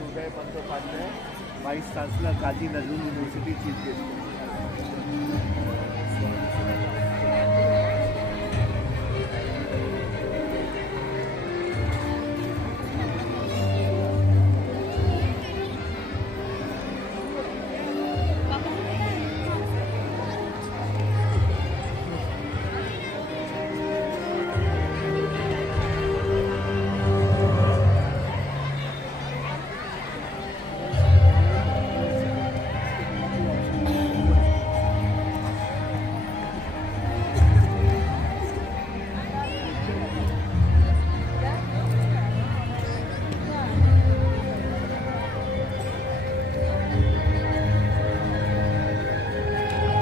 Professor Uday Bandopadhyay, vice chancellor Kazi Nazrul university, chief guest.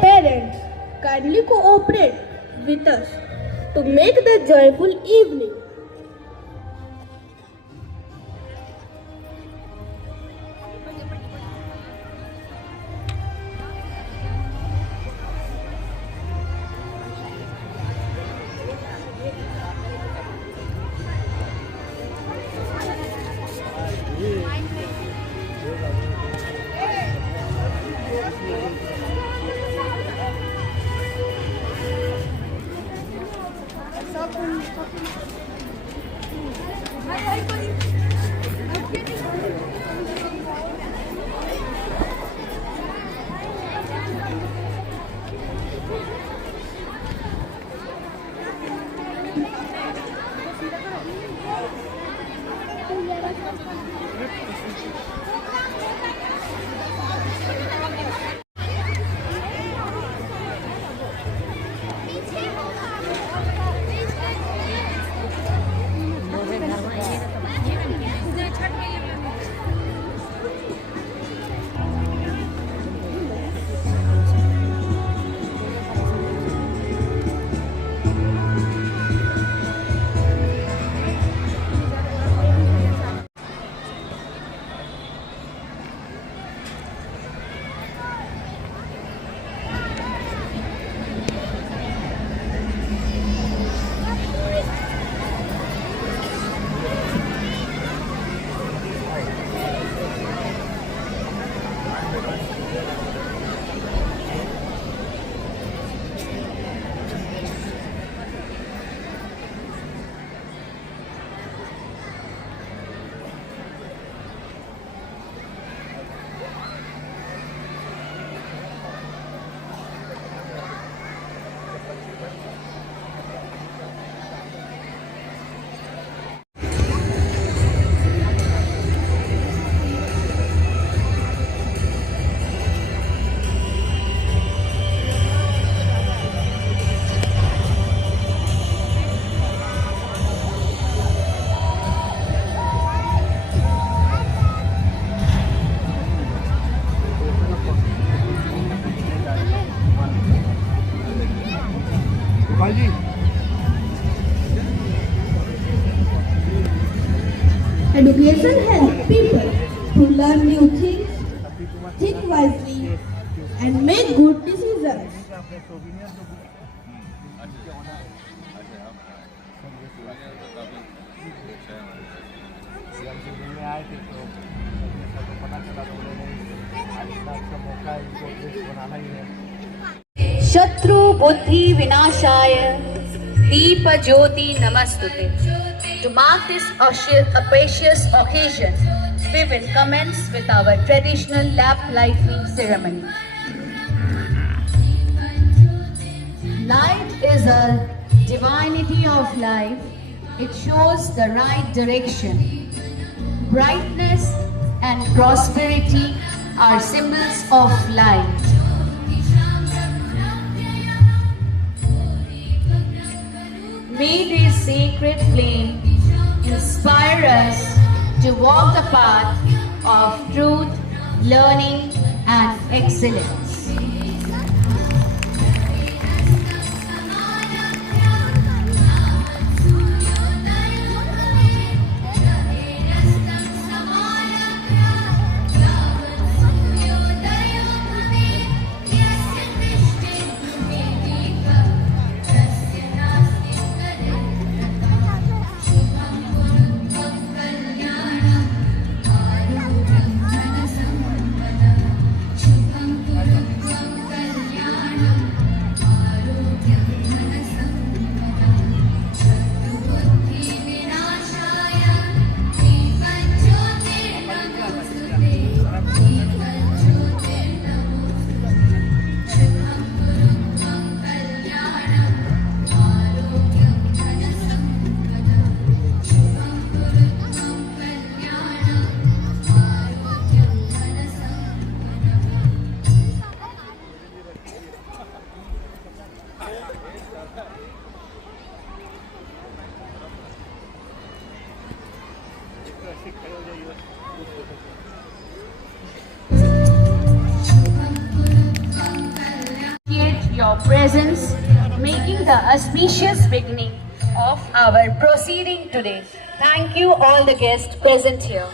Parents, kindly cooperate with us to make the joyful evening. Education helps people to learn new things, think wisely, and make good decisions. शत्रु बुद्धि विनाशाय दीप ज्योति नमस्तुते. To mark this auspicious occasion, we will commence with our traditional lamp lighting ceremony. Light is a divinity of life. It shows the right direction. Brightness and prosperity are symbols of light. May this sacred flame inspire us to walk the path of truth, learning, and excellence. Appreciate your presence, making the auspicious beginning of our proceeding today. Thank you, all the guests present here.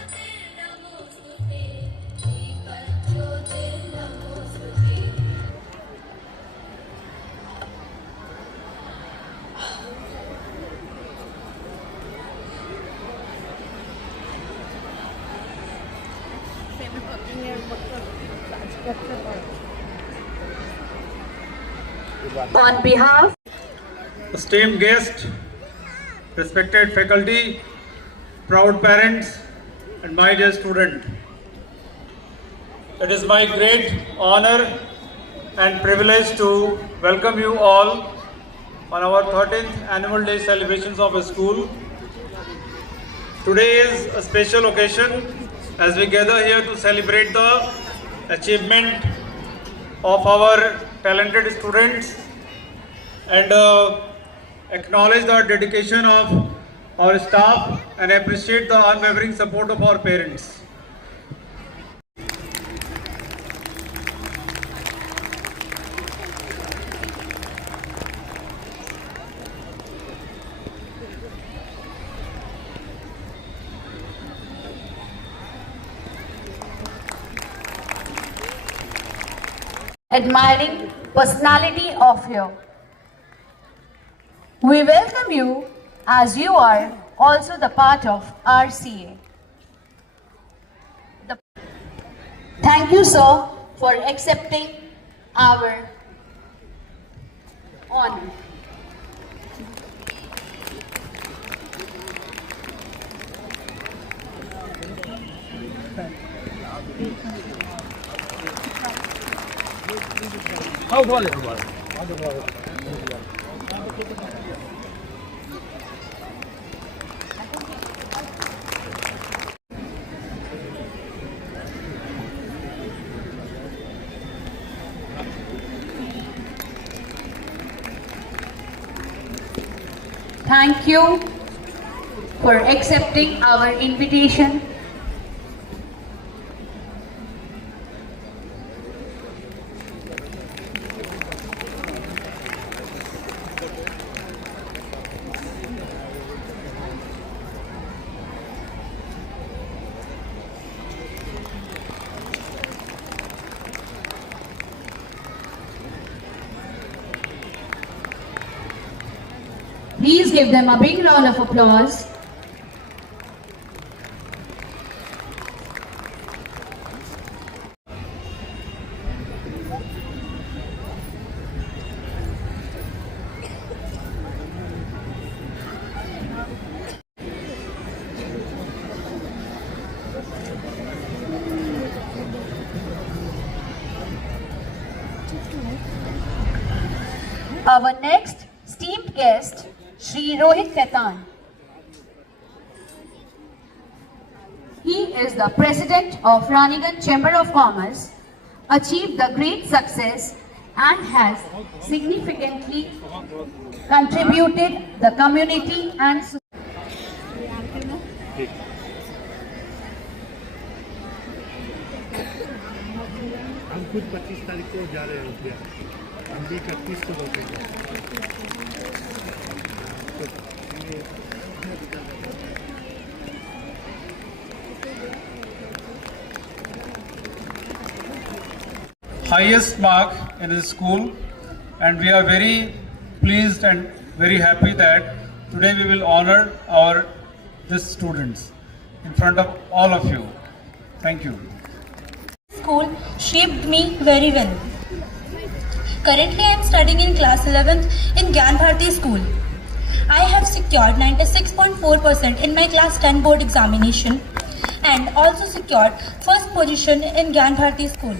On behalf esteemed guests, respected faculty, proud parents, and my dear student, it is my great honor and privilege to welcome you all on our 13th annual day celebrations of a school. Today is a special occasion as we gather here to celebrate the achievement of our talented students and acknowledge the dedication of our staff and appreciate the unwavering support of our parents. admiring personality of you. We welcome you as you are also the part of RCA. Thank you, sir, for accepting our honor. Thank you for accepting our invitation. Please give them a big round of applause. Our next esteemed guest, Shri Rohit Khaitan. He is the president of Raniganj Chamber of Commerce, achieved the great success and has significantly contributed the community and society. हम खुद 25 तारीख को जा रहे हैं, हम भी 31 को लौटेंगे। Highest mark in his school, and we are very pleased and very happy that today we will honor our these students in front of all of you. Thank you. School shaped me very well. Currently, I am studying in class 11th in Gyan Bharati School. I have secured 96.4% in my class 10 board examination and also secured first position in Gyan Bharati School.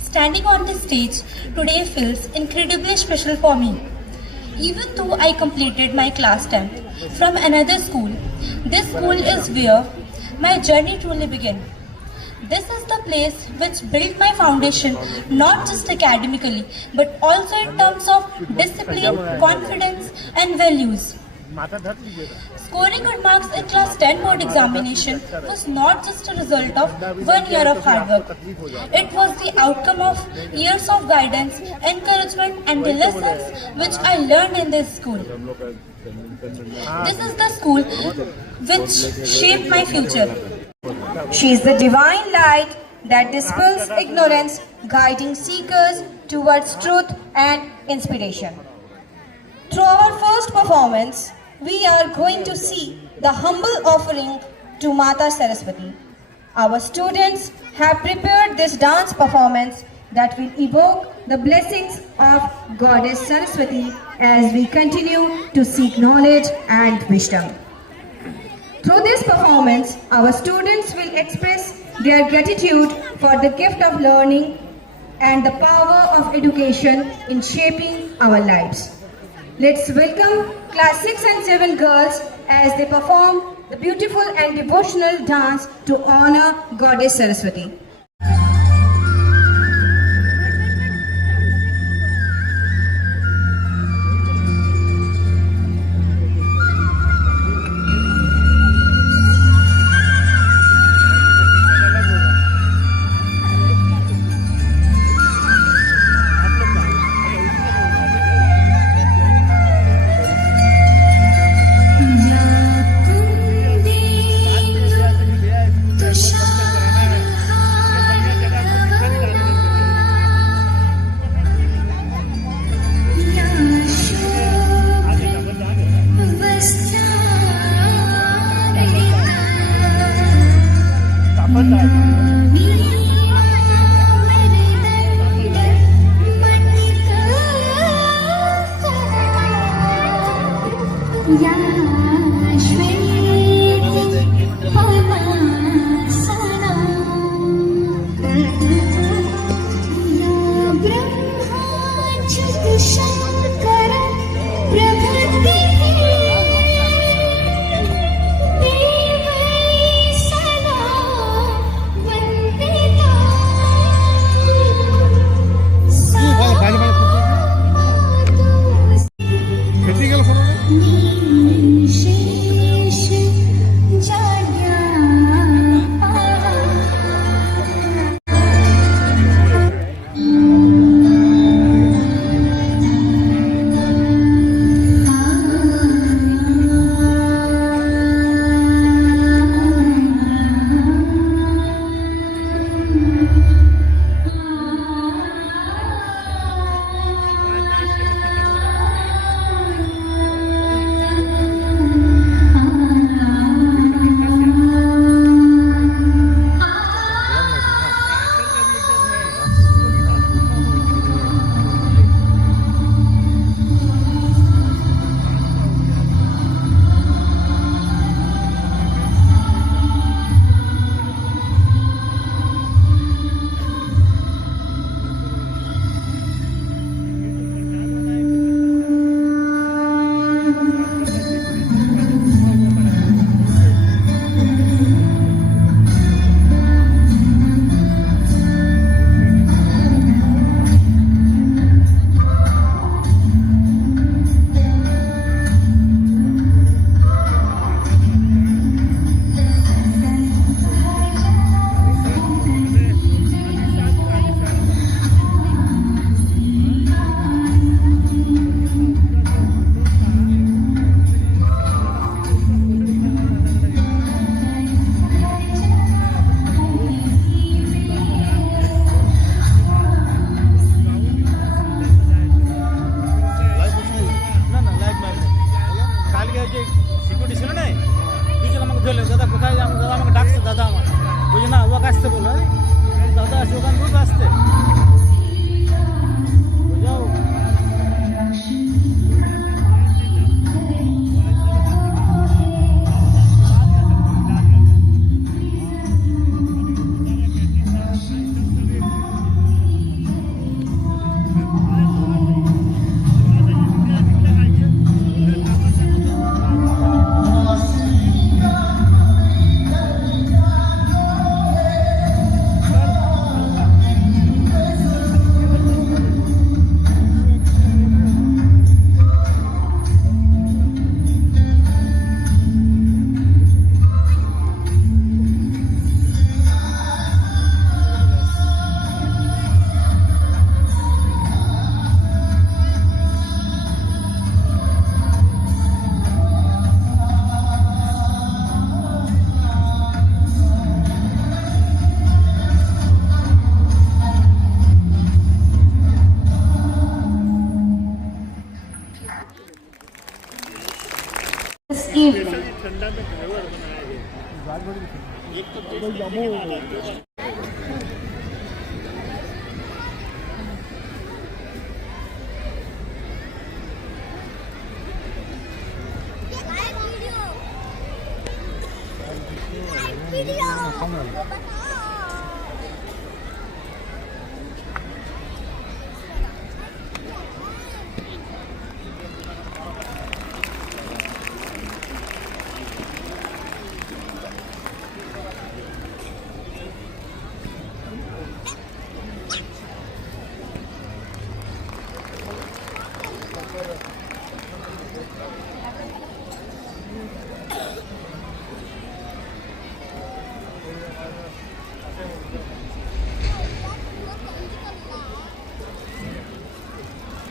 Standing on this stage today feels incredibly special for me. Even though I completed my class 10th from another school, this school is where my journey truly began. This is the place which built my foundation not just academically but also in terms of discipline, confidence and values. Scoring good marks in class 10 board examination was not just a result of 1 year of hard work. It was the outcome of years of guidance, encouragement and the lessons which I learned in this school. This is the school which shaped my future. She is the divine light that dispels ignorance, guiding seekers towards truth and inspiration. Through our first performance, we are going to see the humble offering to Mata Saraswati. Our students have prepared this dance performance that will evoke the blessings of Goddess Saraswati as we continue to seek knowledge and wisdom. Through this performance, our students will express their gratitude for the gift of learning and the power of education in shaping our lives. Let's welcome class 6 and 7 girls as they perform the beautiful and devotional dance to honor Goddess Saraswati.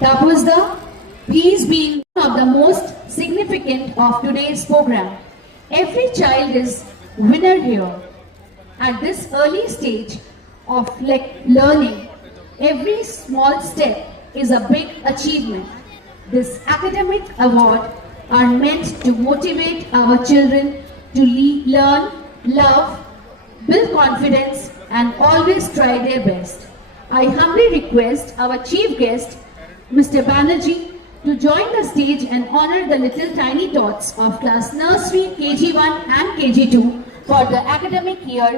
That was the peace being one of the most significant of today's program. Every child is winner here. At this early stage of learning, every small step is a big achievement. This academic award are meant to motivate our children to learn, love, build confidence and always try their best. I humbly request our chief guest, Mr. Banerjee, to join the stage and honor the little tiny tots of class nursery KG1 and KG2 for the academic year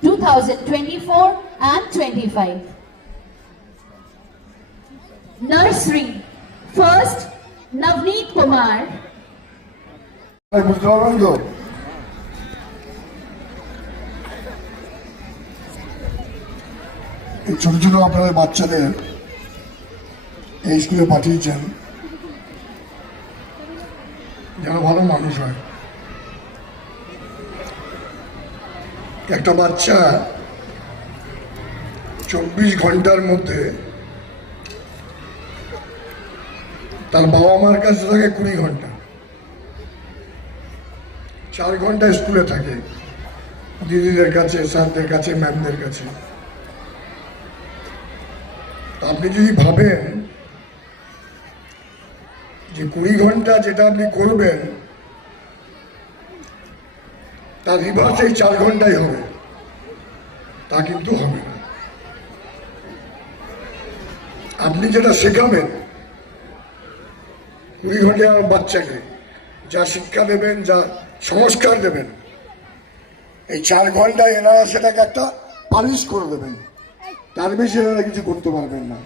2024 and 25. Nursery. First, Navneet Kumar. বুঝতে পারবেন তো এই ছোট ছোট আপনাদের বাচ্চাদের এই স্কুলে পাঠিয়েছেন যেন ভালো মানুষ হয়। একটা বাচ্চা 24 ঘন্টার মধ্যে তার বাবা মার কাছে থাকে 20 ঘন্টা, 4 ঘন্টা স্কুলে থাকে দিদিদের কাছে, স্যারদের কাছে, ম্যামদের কাছে। আপনি যদি ভাবেন যে 20 ঘন্টা যেটা আপনি করবেন তার রিভার্স এই 4 ঘন্টাই হবে, তা কিন্তু হবে না। আপনি যেটা শেখাবেন 20 ঘন্টায় আমার বাচ্চাকে যা শিক্ষা দেবেন, যা সংস্কার দেবেন, এই 4 ঘন্টায় এনারা সেটাকে একটা পালিশ করে দেবেন, তার বেশি এনারা কিছু করতে পারবেন না।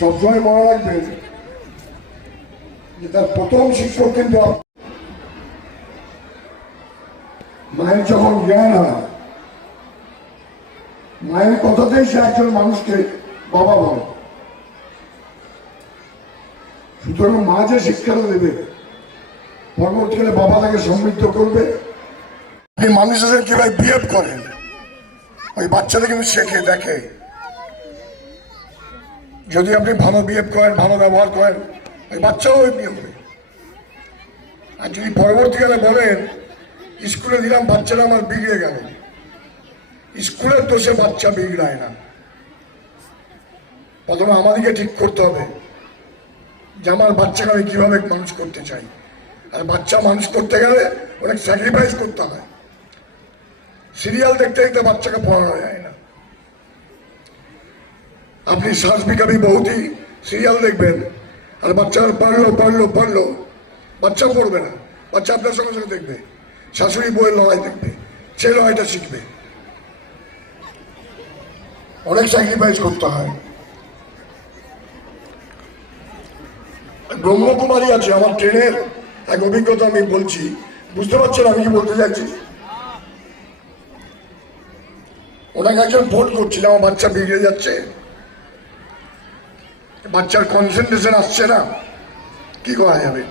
সবসময় মনে রাখবেন যে তার প্রথম শিক্ষক কিন্তু মায়ের যখন জ্ঞান হয়, মায়ের কথাতেই সে একজন মানুষকে বাবা বলে। সুতরাং মা যে শিক্ষাটা দেবে, পরবর্তীকালে বাবা তাকে সমৃদ্ধ করবে। আপনি মানুষের কিভাবে বিহেভ করেন ওই বাচ্চাটা কিন্তু শেখে, দেখে। যদি আপনি ভালো বিহেভ করেন, ভালো ব্যবহার করেন, ওই বাচ্চাও ওই নিয়ম হবে। আর যদি পরবর্তীকালে বলেন স্কুলে দিলাম বাচ্চারা আমার বিগড়ে গেল, স্কুলের দোষে বাচ্চা বিগড়ায় না। প্রথমে আমাদেরকে ঠিক করতে হবে যে আমার বাচ্চাকে আমি কীভাবে মানুষ করতে চাই। আর বাচ্চা মানুষ করতে গেলে অনেক স্যাক্রিফাইস করতে হয়। সিরিয়াল দেখতে দেখতে বাচ্চাকে পড়ানো যায় না। আপনি সাস বিকাবি বহুতই সিরিয়াল দেখবেন আর বাচ্চা পড়লো, বাচ্চা পড়বে না, বাচ্চা আপনার সঙ্গে সঙ্গে দেখবে, শাশুড়ি বইয়ের লড়াই দেখবে, সেই লড়াইটা শিখবে। অনেক স্যাক্রিফাইস করতে হয়। ব্রহ্মকুমারী আছে, আমার ট্রেনের এক অভিজ্ঞতা আমি বলছি, বুঝতে পারছেন আমি কি বলতে চাইছি। ওনাকে একজন ফোন করছিল, আমার বাচ্চা বিগড়ে যাচ্ছে, বাচ্চার কনসেন্ট্রেশন আসছে না, কি করা যাবে।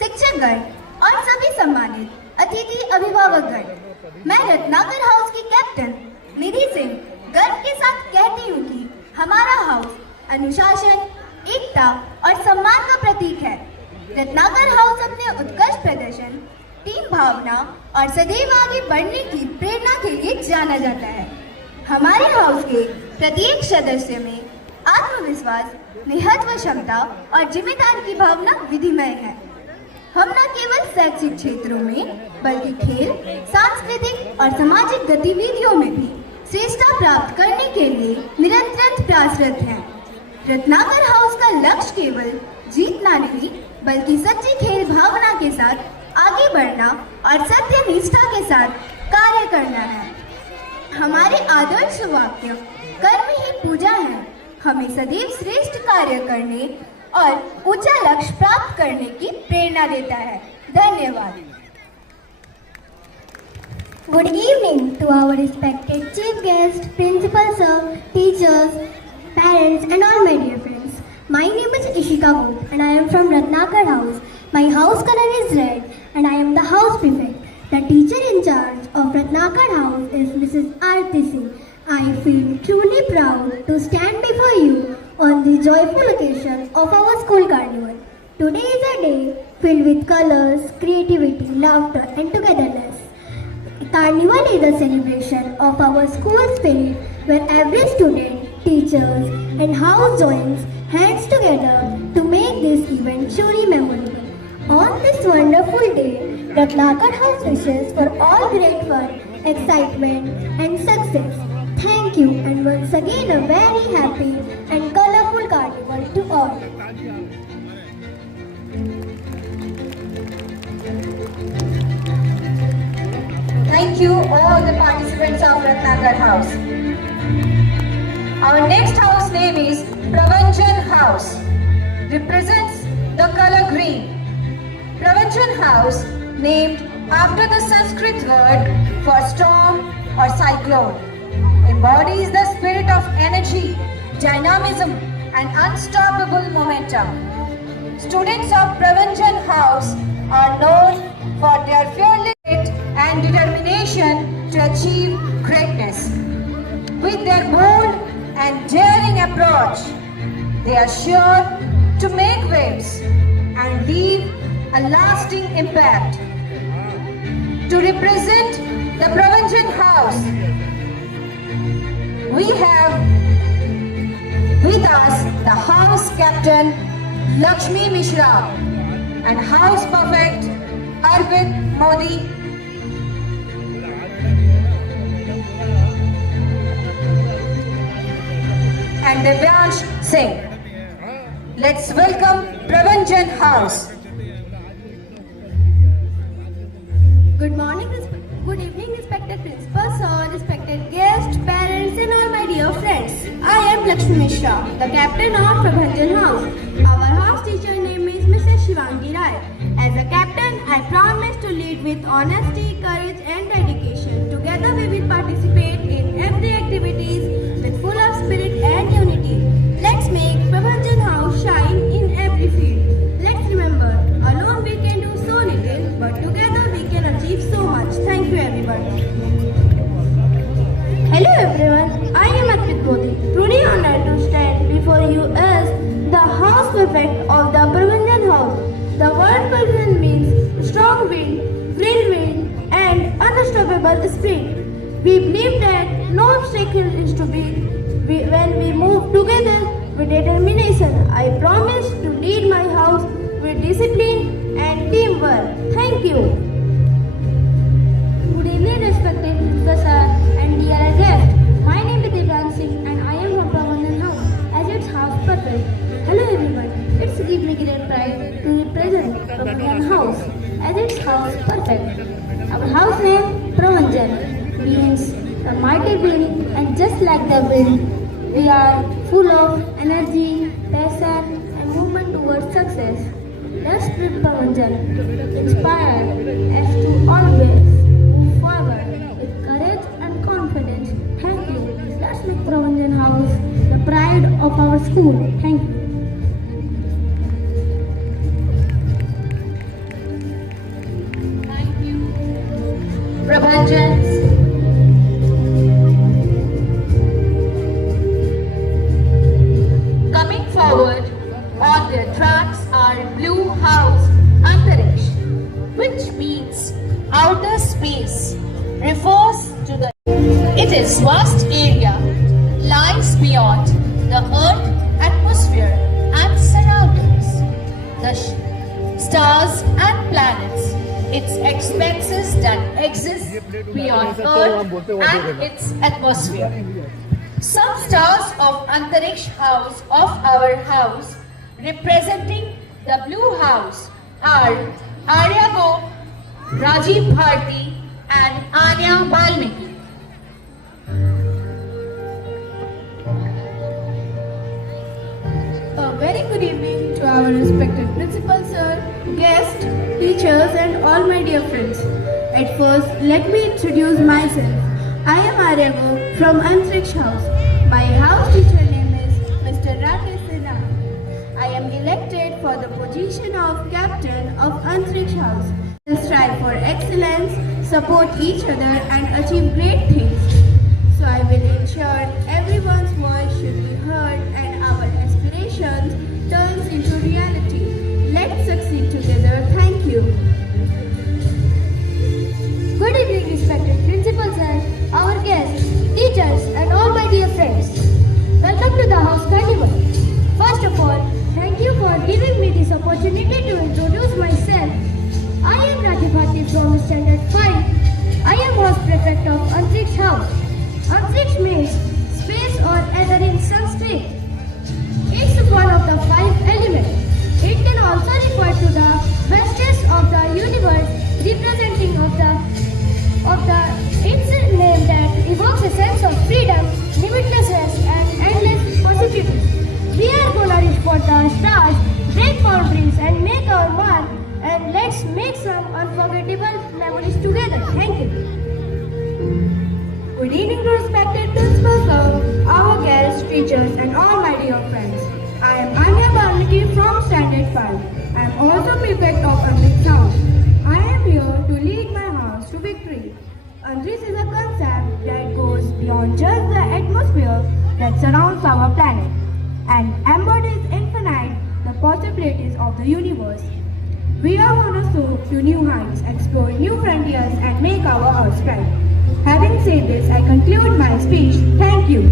शिक्षकगण और सभी सम्मानित अतिथि अभिभावकगण, मैं रत्नाकर हाउस की कैप्टन निधि सिंह गर्व के साथ कहती हूँ कि हमारा हाउस अनुशासन, एकता और सम्मान का प्रतीक है। रत्नाकर हाउस अपने उत्कृष्ट प्रदर्शन, टीम भावना और सदैव आगे बढ़ने की प्रेरणा के लिए जाना जाता है। हमारे हाउस के प्रत्येक सदस्य में आत्मविश्वास, निहत्व क्षमता और जिम्मेदारी की भावना विधिमय है। हम न केवल शैक्षिक क्षेत्रों में बल्कि खेल, सांस्कृतिक और सामाजिक गतिविधियों में भी श्रेष्ठता प्राप्त करने के लिए निरंतर प्रयासरत हैं। रत्नाकर हाउस का लक्ष्य केवल जीतना नहीं बल्कि सच्ची खेल भावना के साथ आगे बढ़ना और सत्य निष्ठा के साथ कार्य करना है। हमारे आदर्श वाक्य कर्म ही पूजा है, हमें सदैव श्रेष्ठ कार्य करने और ऊंचा लक्ष्य प्राप्त करने की प्रेरणा देता है। धन्यवाद। Good evening to our respected chief guest, principal sir, teachers, parents and all my dear friends. My name is Ishika Bhoot and I am from Ratnakar House. My house color is red and I am the house prefect. The teacher in charge of Ratnakar House is Mrs. Aarti Singh. I feel truly proud to stand before you on the joyful occasion of our school carnival. Today is a day filled with colors, creativity, laughter and togetherness. Carnival is a celebration of our school spirit where every student, teachers and house joins hands together to make this event truly memorable. On this wonderful day, Ratnakar House wishes for all great fun, excitement and success. Thank you and once again a very happy and colorful carnival to all. Thank you all the participants of Ratnakar House. Our next house name is Pravanjan House. Represents the color green. Pravanjan House, named after the Sanskrit word for storm or cyclone, embodies the spirit of energy, dynamism and unstoppable momentum. Students of Pravanjan House are known for their fearless spirit and determination to achieve greatness. With their bold and daring approach, they are sure to make waves and leave a lasting impact. To represent the Pravanjan House, we have with us the house captain Lakshmi Mishra and house prefect Arvind Modi. And Devyansh Singh. Let's welcome Pravanjan House. Good evening, respected principal sir, respected guests, parents and all my dear friends. I am Lakshmi Mishra, the captain of Pravanjan House. Our house teacher name is Mrs. Shivangi Rai. As a captain, I promise to lead with honesty, courage and dedication. Together we will participate in every activities with full of spirit and unity. Let's make Pravanjan House shine in every field. Let's remember, alone we can do so little, but together we can achieve so much. Thank you everyone. Hello everyone, I am Arpit Modi. Truly honored to stand before you as the house prefect of the Pravanjan House. The word Pravanjan means strong wind, free wind and unstoppable spirit. We believe that no obstacle is too big when we move together with determination. I promise to lead my house with discipline and teamwork. Thank you. Good evening, respected professor and dear guests. My name is Devyansh Singh and I am from Pravanjan House as its house perfect. Hello everyone. It's give me great pride to represent Pravanjan House as its house perfect. Our house name Pravanjan means a mighty wind, and just like the wind, we are full of energy, passion and movement towards success. Let's spread Pravanjan, inspire us to always move forward with courage and confidence. Thank you. Let's make Pravanjan House the pride of our school. Thank you. its expenses that exist beyond Earth and its atmosphere. Some stars of Antariksh House of our house, representing the Blue House, are Aryago, Rajiv Bharti, and Anya Balmiki. A very good evening to our respected principal sir, guests, teachers and all my dear friends. At first, let me introduce myself. I am Aryago from Antariksh House. My house teacher name is Mr. Rakesh Sinha. I am elected for the position of captain of Antariksh House. We strive for excellence, support each other and achieve great things. So I will ensure everyone's voice should be heard and our aspirations turns into reality. Let's succeed together. Thank you. Good evening, respected principal sir, our guests, teachers, and all my dear friends. Welcome to the House Carnival. First of all, thank you for giving me this opportunity to introduce myself. I am Rajiv Bharti from Standard 5. I am house prefect of Antariksh House. Antariksh means space or ether in Sanskrit. It's one of the 5 elements. It can also refer to the vastness of the universe, representing of the its name that evokes a sense of freedom, limitlessness and endless possibilities. We are gonna reach for the stars, break boundaries and make our mark, and let's make some unforgettable memories together. Thank you. Good evening to respected principal sir, our guests, teachers and all my dear friends. I am Anya Balmiki from Standard 5. I am also prefect of Antariksh House. I am here to lead my house to victory. Antariksh is a concept that goes beyond just the atmosphere that surrounds our planet and embodies infinite the possibilities of the universe. We are on a soar to new heights, explore new frontiers and make our earth bright. Having said this, I conclude my speech. Thank you.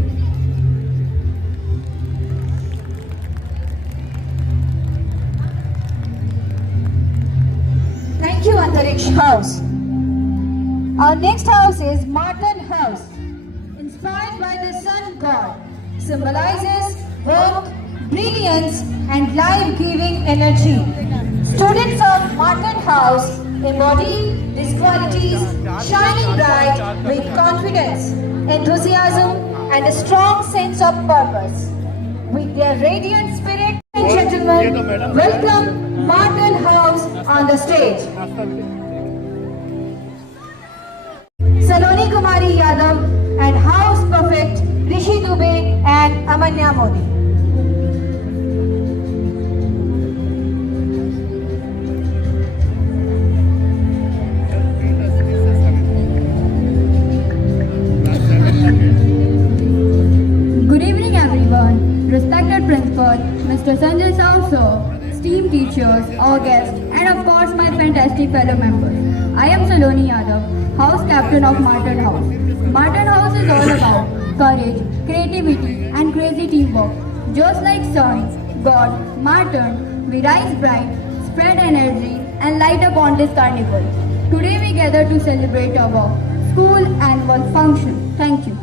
Thank you, Antariksh House. Our next house is Martin House, inspired by the sun god, symbolizes work, brilliance and life-giving energy. Students of Martin House embody these qualities, shining bright with confidence, enthusiasm and a strong sense of purpose. With their radiant spirit and gentlemen, welcome Martin House on the stage. Saloni Kumari Yadav and House Prefect Rishi Dubey and Amanya Modi. Good evening everyone, respected principal, Mr. Sanjay Samso, esteemed teachers, our guests, and of course my fantastic fellow members. I am Saloni Yadav, House Captain of Martin House. Martin House is all about courage, creativity, and crazy teamwork. Just like sun, God, Martin, we rise bright, spread energy, and light up on this carnival. Today we gather to celebrate our school annual function. Thank you.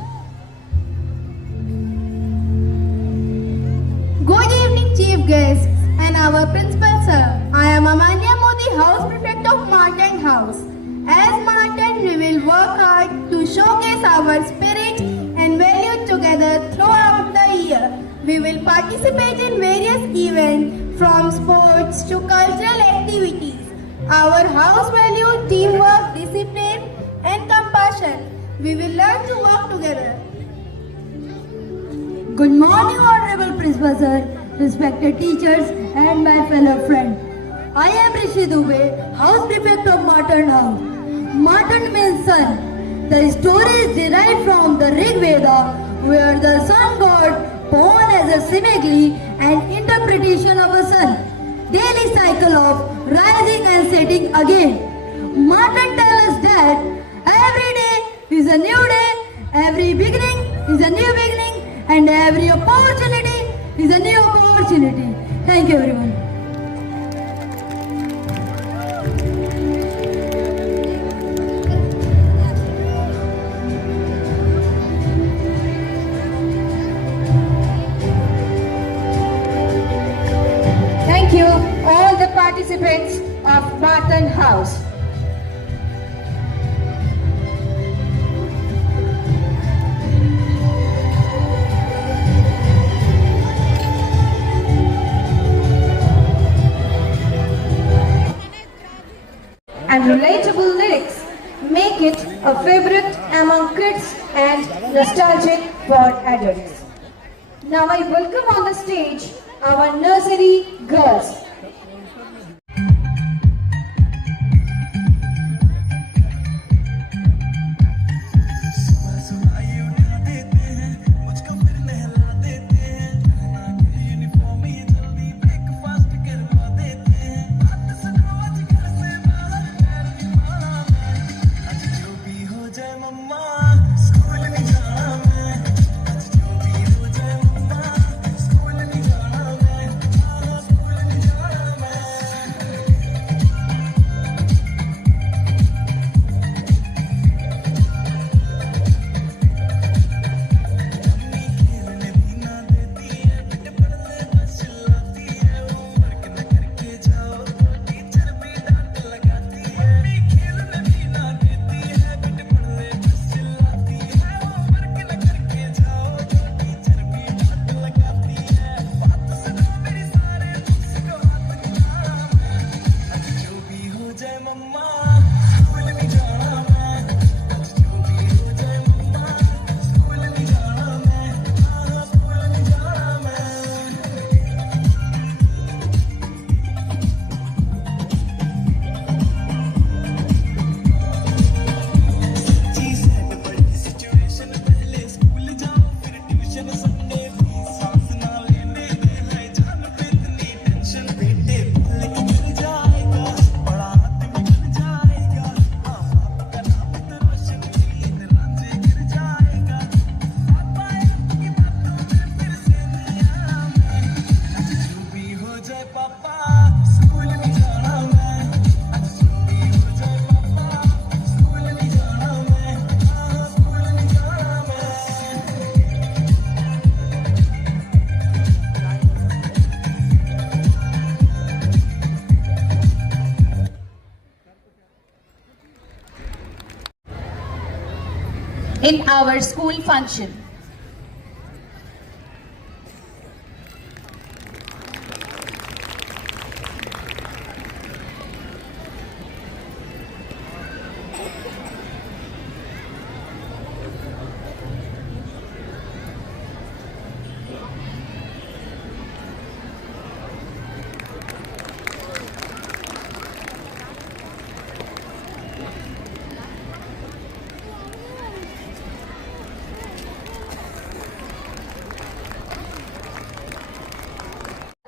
Good evening, chief guests and our principal sir. I am Amanya Modi, House Prefect of Martin House. As Martin, we will work hard to showcase our spirit and values together throughout the year. We will participate in various events from sports to cultural activities. Our house values teamwork, discipline and compassion. We will learn to work together. Good morning, Honorable Principal Sir, respected teachers and my fellow friends. I am Rishi Dubey, House Prefect of Martin House. Martin means sun. The story is derived from the Rig Veda, where the sun god born as a simile and interpretation of a sun, daily cycle of rising and setting again. Martin tells us that every day is a new day, every beginning is a new beginning, and every opportunity is a new opportunity. Thank you everyone. and relatable lyrics make it a favorite among kids and nostalgic for adults. Now I welcome on the stage our nursery girls. In our school function,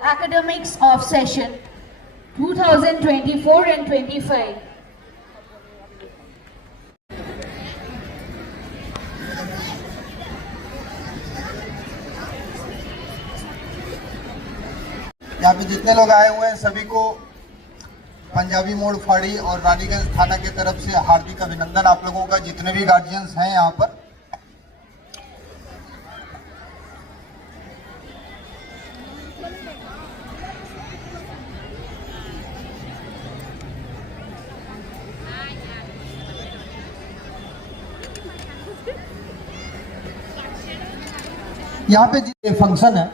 academics of session 2024 and 25. यहाँ पे जितने लोग आए हुए हैं सभी को पंजाबी मोड़ फाड़ी और रानीगंज थाना की तरफ से हार्दिक अभिनंदन। आप लोगों का जितने भी गार्जियंस हैं यहाँ पर, यहाँ पे जितने फंक्शन है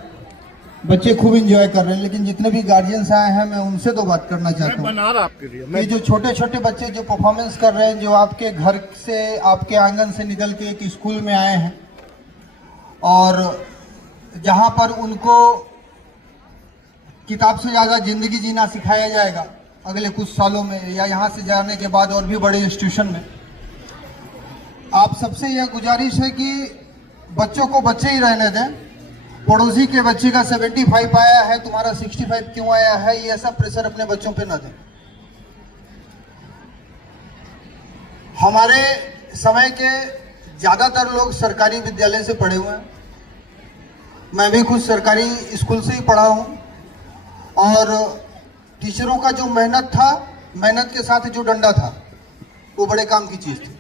बच्चे खूब एंजॉय कर रहे हैं, लेकिन जितने भी गार्जियंस आए हैं मैं उनसे तो बात करना चाहता हूँ आपके लिए। ये जो छोटे छोटे बच्चे जो परफॉर्मेंस कर रहे हैं, जो आपके घर से आपके आंगन से निकल के एक स्कूल में आए हैं और जहाँ पर उनको किताब से ज़्यादा जिंदगी जीना सिखाया जाएगा अगले कुछ सालों में या यहाँ से जाने के बाद और भी बड़े इंस्टीट्यूशन में। आप सबसे यह गुजारिश है कि बच्चों को बच्चे ही रहने दें। पड़ोसी के बच्चे का 75 आया है, तुम्हारा 65 क्यों आया है, ये सब प्रेशर अपने बच्चों पे न दें। हमारे समय के ज़्यादातर लोग सरकारी विद्यालय से पढ़े हुए हैं, मैं भी खुद सरकारी स्कूल से ही पढ़ा हूँ और टीचरों का जो मेहनत था, मेहनत के साथ जो डंडा था, वो बड़े काम की चीज़ थी,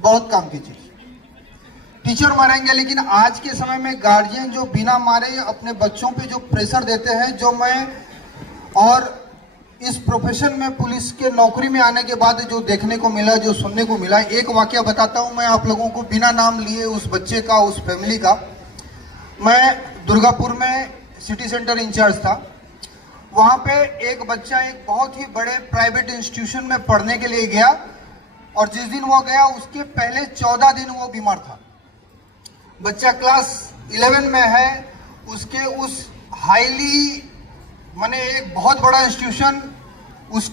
बहुत काम की चीज़। टीचर मारेंगे, लेकिन आज के समय में गार्जियन जो बिना मारे अपने बच्चों पे जो प्रेशर देते हैं, जो मैं और इस प्रोफेशन में पुलिस के नौकरी में आने के बाद जो देखने को मिला, जो सुनने को मिला, एक वाकया बताता हूं मैं आप लोगों को बिना नाम लिए उस बच्चे का, उस फैमिली का। मैं दुर्गापुर में सिटी सेंटर इंचार्ज था। वहाँ पे एक बच्चा एक बहुत ही बड़े प्राइवेट इंस्टीट्यूशन में पढ़ने के लिए गया, और जिस दिन वो गया उसके पहले 14 दिन वो बीमार था। बच्चा क्लास 11 में है, उसके उस हाईली माने एक बहुत बड़ा इंस्टीट्यूशन, उस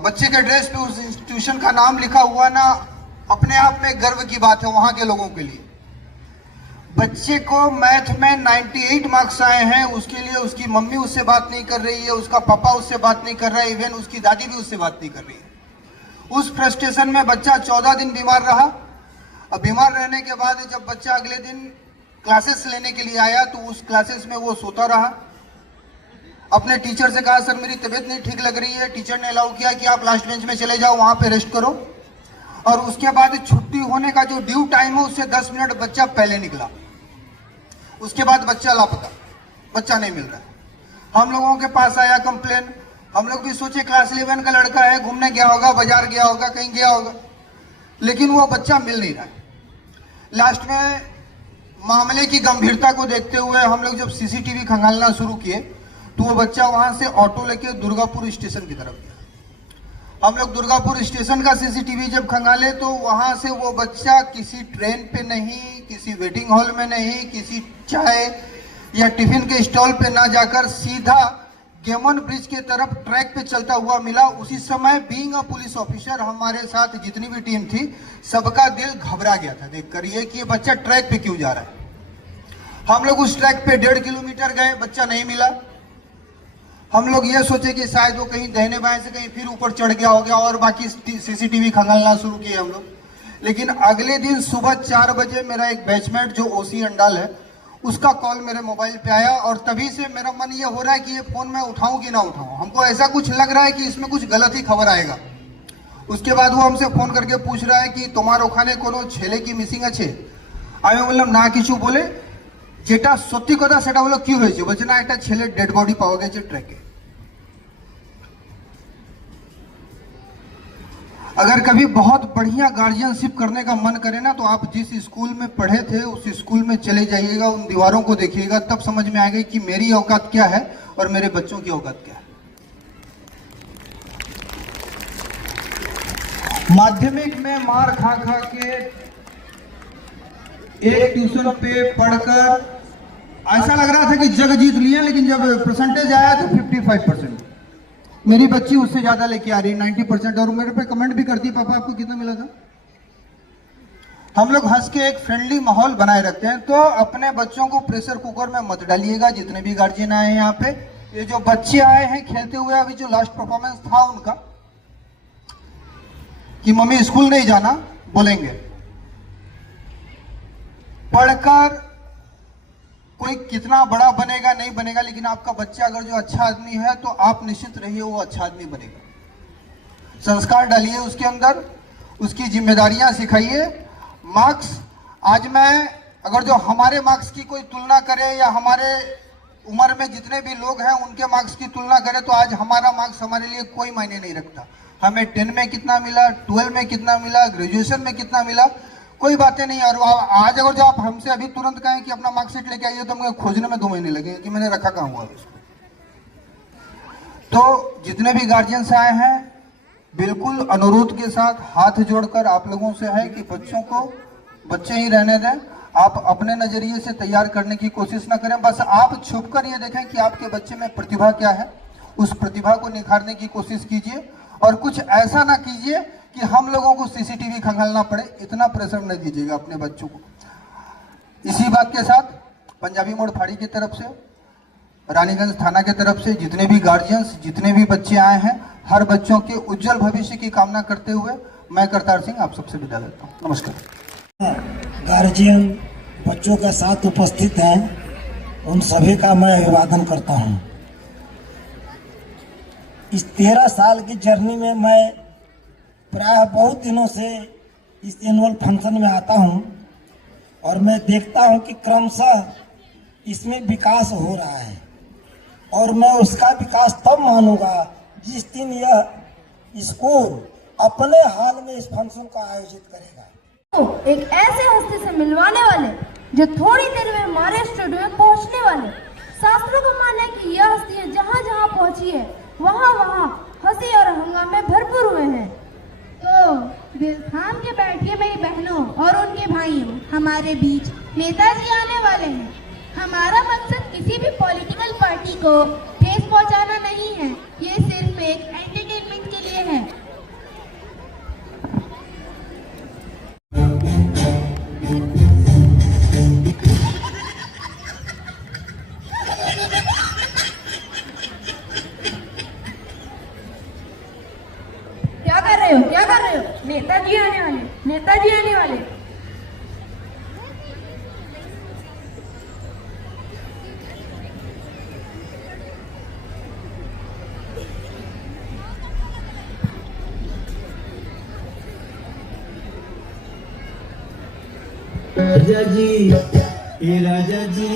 बच्चे के ड्रेस पे उस इंस्टीट्यूशन का नाम लिखा हुआ ना, अपने आप में गर्व की बात है वहाँ के लोगों के लिए। बच्चे को मैथ में 98 मार्क्स आए हैं, उसके लिए उसकी मम्मी उससे बात नहीं कर रही है, उसका पापा उससे बात नहीं कर रहा है, इवन उसकी दादी भी उससे बात नहीं कर रही है। उस फ्रस्ट्रेशन में बच्चा 14 दिन बीमार रहा। अब बीमार रहने के बाद जब बच्चा अगले दिन क्लासेस लेने के लिए आया तो उस क्लासेस में वो सोता रहा। अपने टीचर से कहा, सर मेरी तबीयत नहीं ठीक लग रही है। टीचर ने अलाउ किया कि आप लास्ट बेंच में चले जाओ, वहाँ पे रेस्ट करो। और उसके बाद छुट्टी होने का जो ड्यू टाइम है उससे 10 मिनट बच्चा पहले निकला। उसके बाद बच्चा लापता, बच्चा नहीं मिल रहा। हम लोगों के पास आया कंप्लेन। हम लोग भी सोचे क्लास 11 का लड़का है, घूमने गया होगा, बाजार गया होगा, कहीं गया होगा, लेकिन वो बच्चा मिल नहीं रहा। लास्ट में मामले की गंभीरता को देखते हुए हम लोग जब सीसीटीवी खंगालना शुरू किए तो वो बच्चा वहां से ऑटो लेके दुर्गापुर स्टेशन की तरफ गया। हम लोग दुर्गापुर स्टेशन का सीसीटीवी जब खंगाले तो वहां से वो बच्चा किसी ट्रेन पे नहीं, किसी वेटिंग हॉल में नहीं, किसी चाय या टिफिन के स्टॉल पे ना जाकर सीधा गेमन ब्रिज के तरफ ट्रैक पे चलता हुआ मिला। उसी समय बीइंग अ पुलिस ऑफिसर हमारे साथ जितनी भी टीम थी सबका दिल घबरा गया था देख कर ये कि ये बच्चा ट्रैक पे क्यों जा रहा है। हम लोग उस ट्रैक पे 1.5 किलोमीटर गए, बच्चा नहीं मिला। हम लोग ये सोचे कि शायद वो कहीं दाहिने बाएं से कहीं फिर ऊपर चढ़ गया हो गया, और बाकी सीसीटीवी खंगालना शुरू किए हम लोग। लेकिन अगले दिन सुबह 4 बजे मेरा एक बैचमेट जो ओसी अंडाल है उसका कॉल मेरे मोबाइल पे आया, और तभी से मेरा मन ये हो रहा है कि ये फोन मैं उठाऊं कि ना उठाऊं। हमको ऐसा कुछ लग रहा है कि इसमें कुछ गलत ही खबर आएगा। उसके बाद वो हमसे फोन करके पूछ रहा है कि तुम्हार ओखाने कोनो छेले की मिसिंग আছে। আমি বললাম না কিছু, বলে যেটা সত্যি কথা সেটা হলো কি হয়েছে, বলছে না একটা ছেলের ডেড বডি পাওয়া গেছে ट्रैके। अगर कभी बहुत बढ़िया गार्जियनशिप करने का मन करे ना तो आप जिस स्कूल में पढ़े थे उस स्कूल में चले जाइएगा, उन दीवारों को देखिएगा, तब समझ में आएगा कि मेरी औकात क्या है और मेरे बच्चों की औकात क्या है। माध्यमिक में मार खा खा के एक ट्यूशन पे पढ़कर ऐसा लग रहा था कि जग जीत लिया, लेकिन जब परसेंटेज आया तो 55%। मेरी बच्ची उससे ज्यादा लेके आ रही है 90%, और मेरे पे कमेंट भी करती है पापा आपको कितना मिला था। हम लोग हंस के एक फ्रेंडली माहौल बनाए रखते हैं। तो अपने बच्चों को प्रेशर कुकर में मत डालिएगा। जितने भी गार्जियन आए हैं यहाँ पे, ये जो बच्चे आए हैं खेलते हुए, अभी जो लास्ट परफॉर्मेंस था उनका कि मम्मी स्कूल नहीं जाना बोलेंगे, पढ़कर कोई कितना बड़ा बनेगा नहीं बनेगा, लेकिन आपका बच्चा अगर जो अच्छा आदमी है तो आप निश्चित रहिए वो अच्छा आदमी बनेगा। संस्कार डालिए उसके अंदर, उसकी जिम्मेदारियां सिखाइए। मार्क्स, आज मैं अगर जो हमारे मार्क्स की कोई तुलना करे या हमारे उम्र में जितने भी लोग हैं उनके मार्क्स की तुलना करे तो आज हमारा मार्क्स हमारे लिए कोई मायने नहीं रखता। हमें 10 में कितना मिला, 12 में कितना मिला, ग्रेजुएशन में कितना मिला, कोई बातें नहीं। और आज अगर जो आप हमसे अभी तुरंत कहें कि अपना मार्कशीट लेके आइए तो मुझे खोजने में 2 महीने लगेंगे कि मैंने रखा कहाँ हुआ उसको। तो जितने भी गार्जियंस आए हैं बिल्कुल अनुरोध के साथ हाथ जोड़कर आप लोगों से है कि बच्चों को बच्चे ही रहने दें। आप अपने नजरिए से तैयार करने की कोशिश ना करें, बस आप छुपकर ये देखें कि आपके बच्चे में प्रतिभा क्या है, उस प्रतिभा को निखारने की कोशिश कीजिए। और कुछ ऐसा ना कीजिए कि हम लोगों को सीसीटीवी खंगालना पड़े, इतना प्रेशर न दीजिएगा अपने बच्चों को। इसी बात के साथ पंजाबी मोड़ फाड़ी की तरफ से, रानीगंज थाना की तरफ से जितने भी गार्जियंस, जितने भी बच्चे आए हैं, हर बच्चों के उज्जवल भविष्य की कामना करते हुए मैं करतार सिंह आप सबसे विदा लेता हूँ। नमस्कार। गार्जियन बच्चों के साथ उपस्थित हैं, उन सभी का मैं अभिवादन करता हूँ। इस 13 साल की जर्नी में मैं प्रायः बहुत दिनों से इस एनुअल फंक्शन में आता हूं और मैं देखता हूं कि क्रमशः इसमें विकास हो रहा है, और मैं उसका विकास तब मानूंगा जिस दिन यह स्कूल अपने हाल में इस फंक्शन का आयोजित करेगा। एक ऐसे हस्ती से मिलवाने वाले जो थोड़ी देर में हमारे स्टूडियो में पहुंचने वाले, शास्त्रों का मानना है कि यह हस्तियां जहाँ जहाँ पहुंची है वहाँ वहाँ हंसी और हंगामे भरपूर हुए हैं। तो दिल थाम के बैठिए मेरी बहनों और उनके भाइयों, हमारे बीच नेताजी आने वाले हैं। हमारा मकसद किसी भी पॉलिटिकल पार्टी को ठेस पहुंचाना नहीं है, ये सिर्फ एक एंटरटेनमेंट के लिए है। क्या कर रहे हो? नेताजी आने वाले, नेताजी आने वाले। राजा जी, हे राजा जी,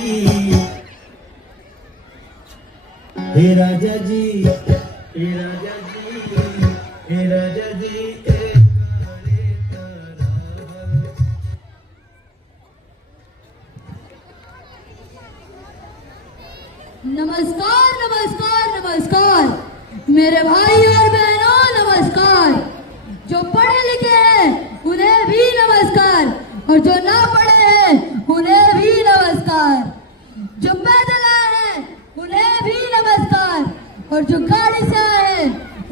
हे राजा जी, हे राजा जी, हे राजा जी। नमस्कार नमस्कार नमस्कार मेरे भाई और बहनों, नमस्कार। जो पढ़े लिखे हैं उन्हें भी नमस्कार, और जो ना पढ़े हैं उन्हें भी नमस्कार। जो पैदल आए हैं उन्हें भी नमस्कार, और जो गाड़ी से आए हैं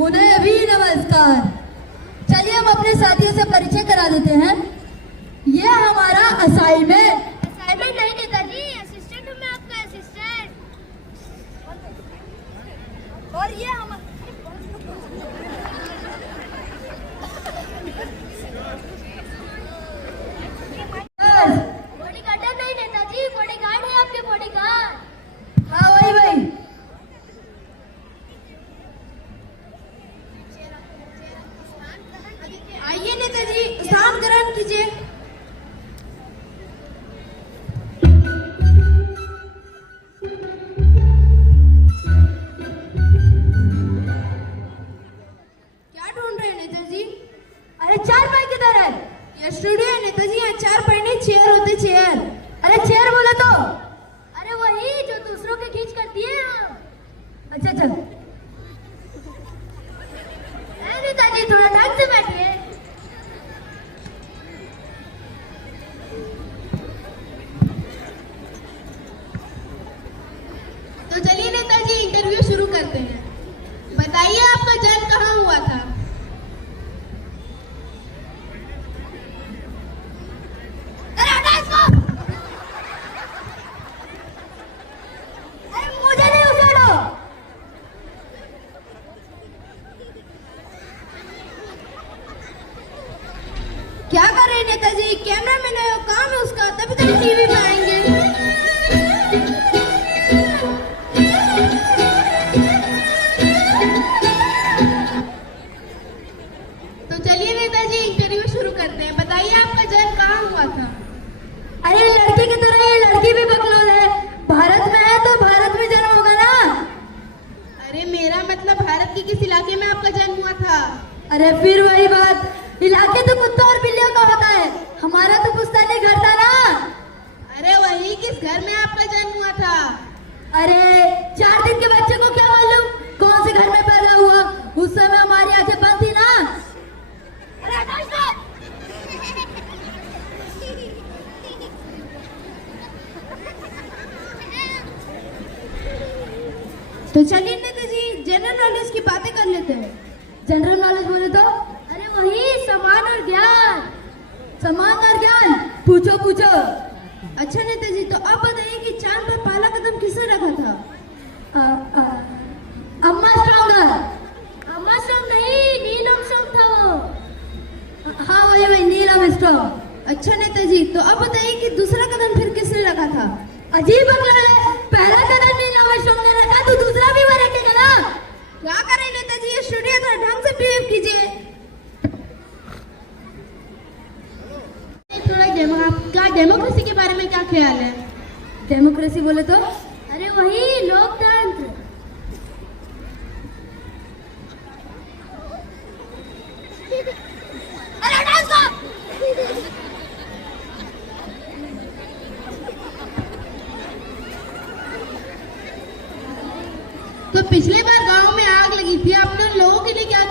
उन्हें भी नमस्कार। चलिए हम अपने साथियों से परिचय करा देते हैं। ये हमारा असाइनमेंट नहीं नेताजी, असिस्टेंट हूँ मैं आपका असिस्टेंट। और ये बॉडीगार्ड नहीं नेताजी, बॉडीगार्ड है आपके बॉडीगार्ड। हाँ वही भाई। आइए नेताजी, स्थान ग्रहण कीजिए। क्या ढूंढ रहे हैं नेताजी? अरे चार पाई किधर है? यह स्टूडियो है नेताजी, यहाँ चार पाई नहीं चेयर होते, चेयर। अरे चेयर बोले तो? अरे वही जो दूसरों के खींच करती है। अच्छा चल। नेताजी थोड़ा ढंग से बैठिए। तो चलिए नेताजी इंटरव्यू शुरू करते हैं। बताइए आपका जन्म कहाँ हुआ था? अरे मुझे नहीं उछालो। क्या कर रहे हैं नेताजी? कैमरा मैन है, काम है उसका, तभी तो टीवी में आएंगे। तो चलिए नेताजी इंटरव्यू शुरू करते हैं। बताइए आपका जन्म कहाँ हुआ था? अरे लड़की की तरह ये लड़की भी बकलोल है। भारत में है तो भारत में जन्म होगा ना। अरे मेरा मतलब भारत के किस इलाके में आपका जन्म हुआ था? अरे फिर वही बात, इलाके तो कुत्तों और बिल्लियों का होता है, हमारा तो पुश्तैनी घर था ना। अरे वही, किस घर में आपका जन्म हुआ था? अरे 4 दिन के बच्चे को क्या मालूम कौन से घर में पैदा हुआ? उस समय हमारी आंखें बंद थी ना। तो चलिए नेताजी जनरल नॉलेज की बातें कर लेते हैं। जनरल नॉलेज बोले तो? अरे वही समान और ज्ञान। समान और ज्ञान, पूछो पूछो। अच्छा नेताजी, तो अब बताइए कि चांद पर पहला कदम किसने रखा था? अम्मा स्ट्रॉन्गर। अम्मा स्ट्रॉन्ग नहीं, नील आर्मस्ट्रॉन्ग था वो। हाँ वही नील आर्मस्ट्रॉन्ग। अच्छा नेताजी, तो अब बताइए कि दूसरा कदम फिर किसने रखा था? अजीब अगला है, पहला कदम नील आर्मस्ट्रॉन्ग ने रखा तो दूसरा भी वो रखेगा ना। क्या करें नेताजी, ये स्टूडियो थोड़ा ढंग से बिहेव कीजिए। थोड़ा आपका डेमोक्रेसी के बारे में क्या ख्याल है? डेमोक्रेसी बोले तो? अरे वही लोकतंत्र।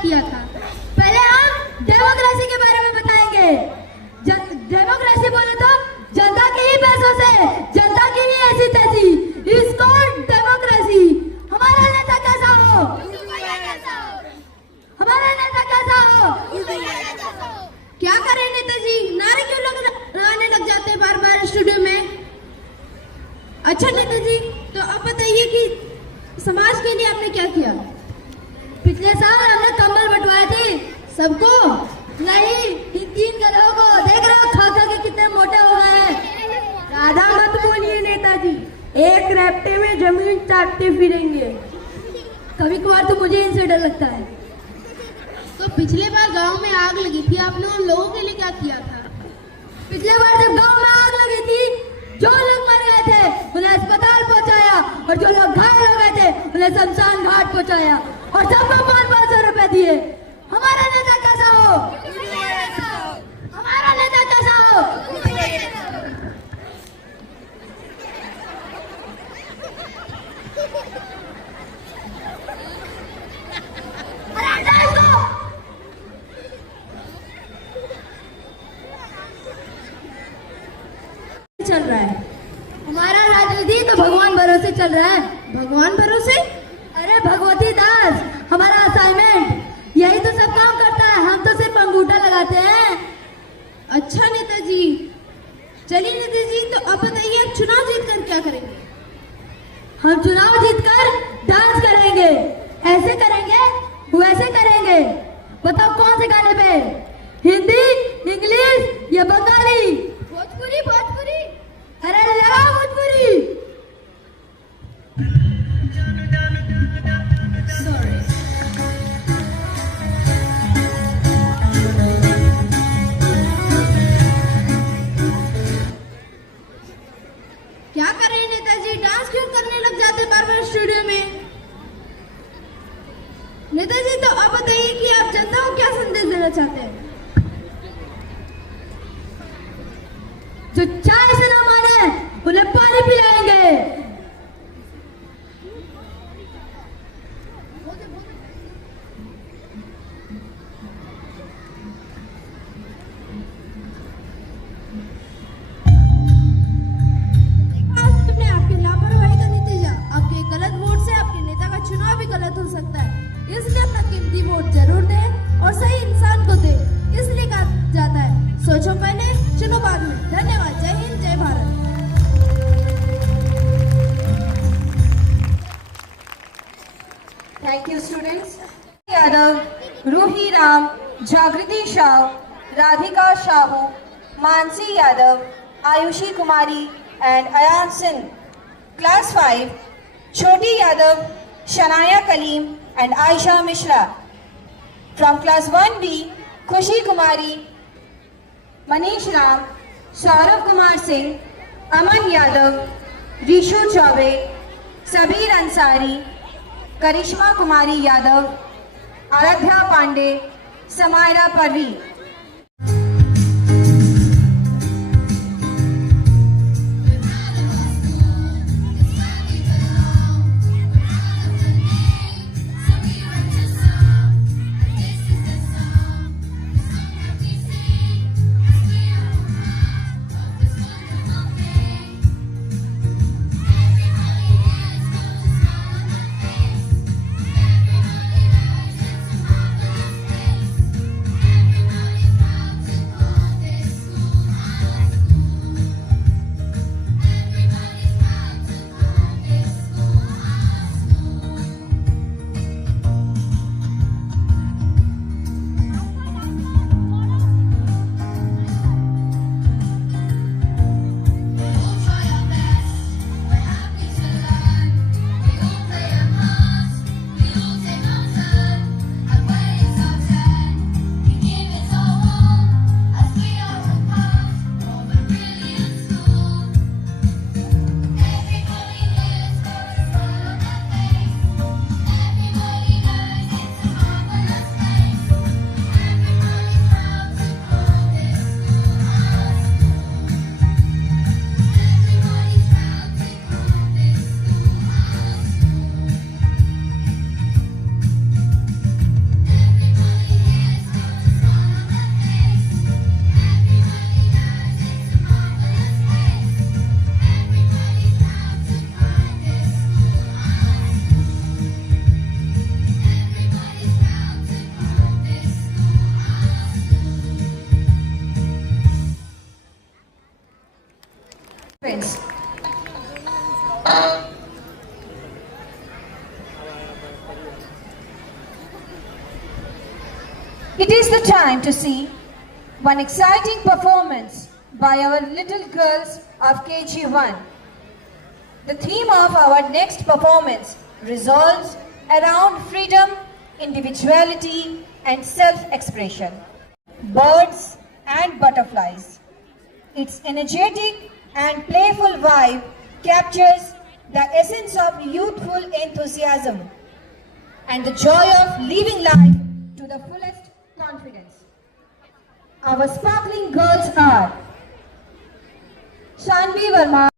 किया था। पहले हम डेमोक्रेसी के बारे में बताएंगे। डेमोक्रेसी बोले तो जनता के ही पैसों से जनता की ही ऐसी तैसी, इसको डेमोक्रेसी। हमारा नेता कैसा हो, हमारा नेता कैसा हो। क्या करें नेताजी, नारे क्यों लगाने लग जाते हैं बार बार स्टूडियो में। अच्छा नेताजी, तो आप बताइए कि समाज के लिए आपने क्या किया। पिछले साल हमने कंबल बंटवाए थे सबको। नहीं, इन 3 घरों को देख रहे हो खा खा के कितने मोटे हो गए हैं। राधा मत बोलिए नेताजी, एक रैप्टे में जमीन चाटते फिरेंगे। कभी कभार तो मुझे इनसे डर लगता है। तो पिछले बार गांव में आग लगी थी, आपने उन लोगों के लिए क्या किया था। पिछले बार जब गांव में आग लगी थी, जो लोग मर गए थे उन्हें अस्पताल पहुंचाया, और जो लोग घायल हो गए थे उन्हें शमशान घाट पहुंचाया, और सबको 500 रुपए दिए। हमारा नेता कैसा हो, हमारा नेता कैसा हो। चल रहा है हमारा राजनीति तो भगवान भरोसे चल रहा है। भगवान भरोसे? अरे भगवती दास, हमारा असाइनमेंट यही तो सब काम करता है, हम तो सिर्फ अंगूठा लगाते हैं। अच्छा नेताजी, चलिए नेताजी, तो अब बताइए आप चुनाव जीतकर क्या करेंगे। हम चुनाव जीतकर डांस करेंगे, ऐसे करेंगे वैसे करेंगे। बताओ कौन से गाने पे, हिंदी, इंग्लिश या बंगाली। भोजपुरी, भोजपुरी। अरे लगाओ भोजपुरी। क्या करें नेताजी, डांस क्यों करने लग जाते बार बार स्टूडियो में। नेताजी, तो आप बताइए कि आप जनता को क्या संदेश देना चाहते हैं। जो चाय से ना माने उन्हें पानी पिलाएंगे। तुमने आपकी लापरवाही का नतीजा, आपके गलत वोट से आपके नेता का चुनाव भी गलत हो सकता है। इसलिए अपना कीमती वोट जरूर दें और सही इंसान को दें। इसलिए कहा जाता है, सोचो पहले चुनो बाद में। धन्यवाद। जय हिंद, जय Bharat. Thank you, students. Yadav, Ruhi Ram, Jagriti Shah, Radhika Shahu, Mansi Yadav, Ayushi Kumari, and Ayan Singh. Class 5, Choti Yadav, Shanaya Kaleem, and Aisha Mishra. From Class 1B, Khushi Kumari, Manish Ram, Saurav Kumar Singh, Aman Yadav, Rishu Chaube, Sabir Ansari, Karishma Kumari Yadav, Aradhya Pandey, Samaira Parveen. time to see one exciting performance by our little girls of KG1. The theme of our next performance revolves around freedom, individuality, and self-expression. Birds and butterflies. Its energetic and playful vibe captures the essence of youthful enthusiasm and the joy of living life to the fullest confidence. Our sparkling girls are Shanvi Verma,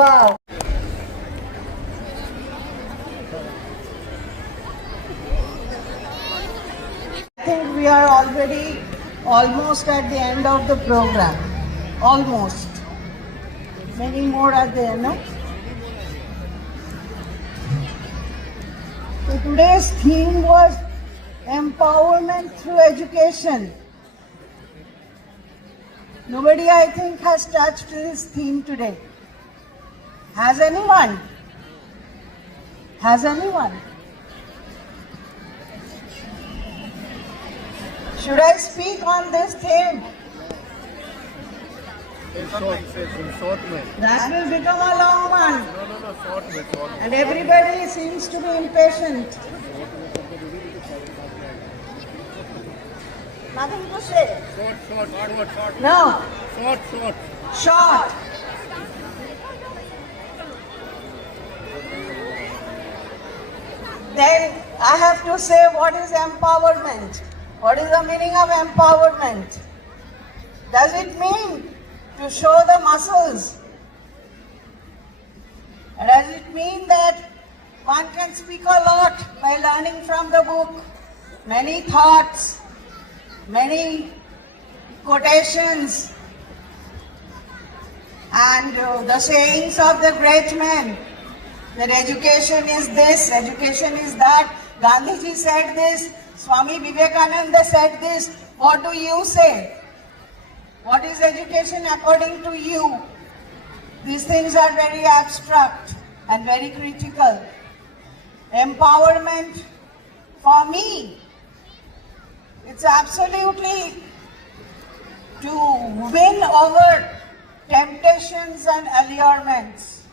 wow. I think we are already almost at the end of the program. Almost. Many more are there, no? So today's theme was empowerment through education. Nobody, I think, has touched this theme today. Has anyone? Has anyone? Should I speak on this theme? That will become a long one. And everybody seems to be impatient. Nothing to say. Short. No. Short. Short. Then I have to say, what is empowerment? What is the meaning of empowerment? Does it mean to show the muscles? Does it mean that one can speak a lot by learning from the book? Many thoughts, many quotations and the sayings of the great men, that education is this, education is that. Gandhiji said this, Swami Vivekananda said this. What do you say? What is education according to you? These things are very abstract and very critical. Empowerment, for me, it's absolutely to win over temptations and allurements.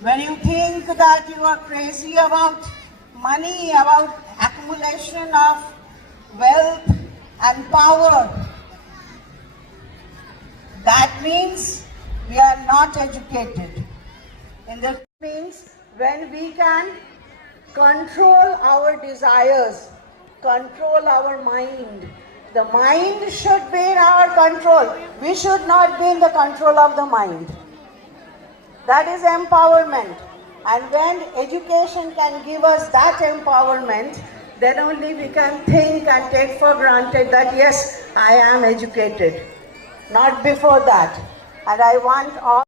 When you think that you are crazy about money, about accumulation of wealth and power, that means we are not educated. And that means when we can control our desires, control our mind. The mind should be in our control. We should not be in the control of the mind. That is empowerment. And when education can give us that empowerment, then only we can think and take for granted that yes, I am educated. Not before that. And I want all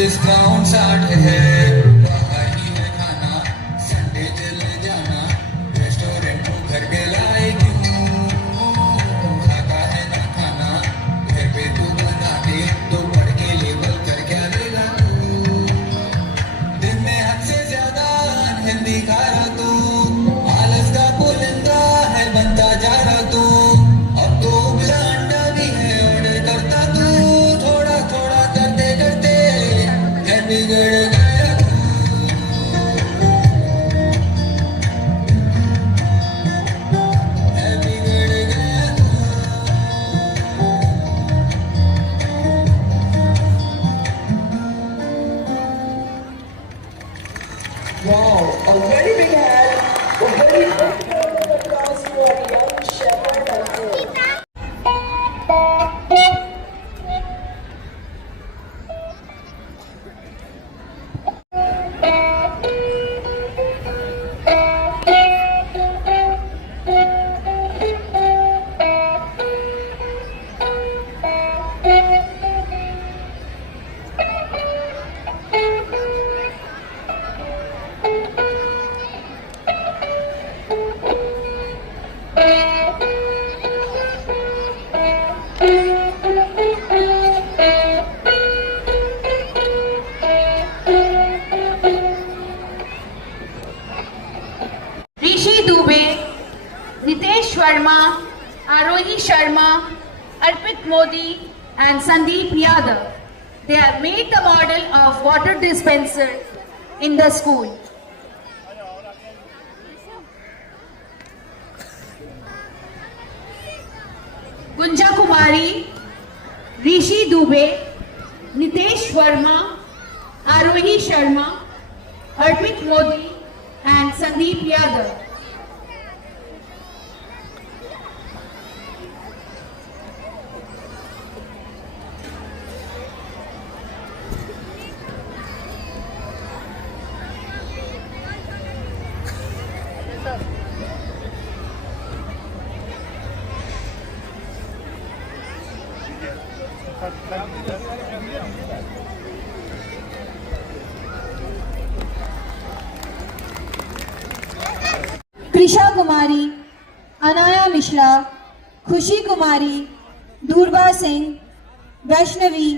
discount 60 है बिगड़ गया Nitesh Verma, Arohi Sharma, Arpit Modi and Sandeep Yadav. They have made the model of water dispenser in the school. Gunja Kumari, Rishi Dubey, Nitesh Verma, Arohi Sharma, Arpit Modi and Sandeep Yadav. Krisha कुमारी, अनाया मिश्रा, खुशी कुमारी, दूरबा सिंह, वैष्णवी,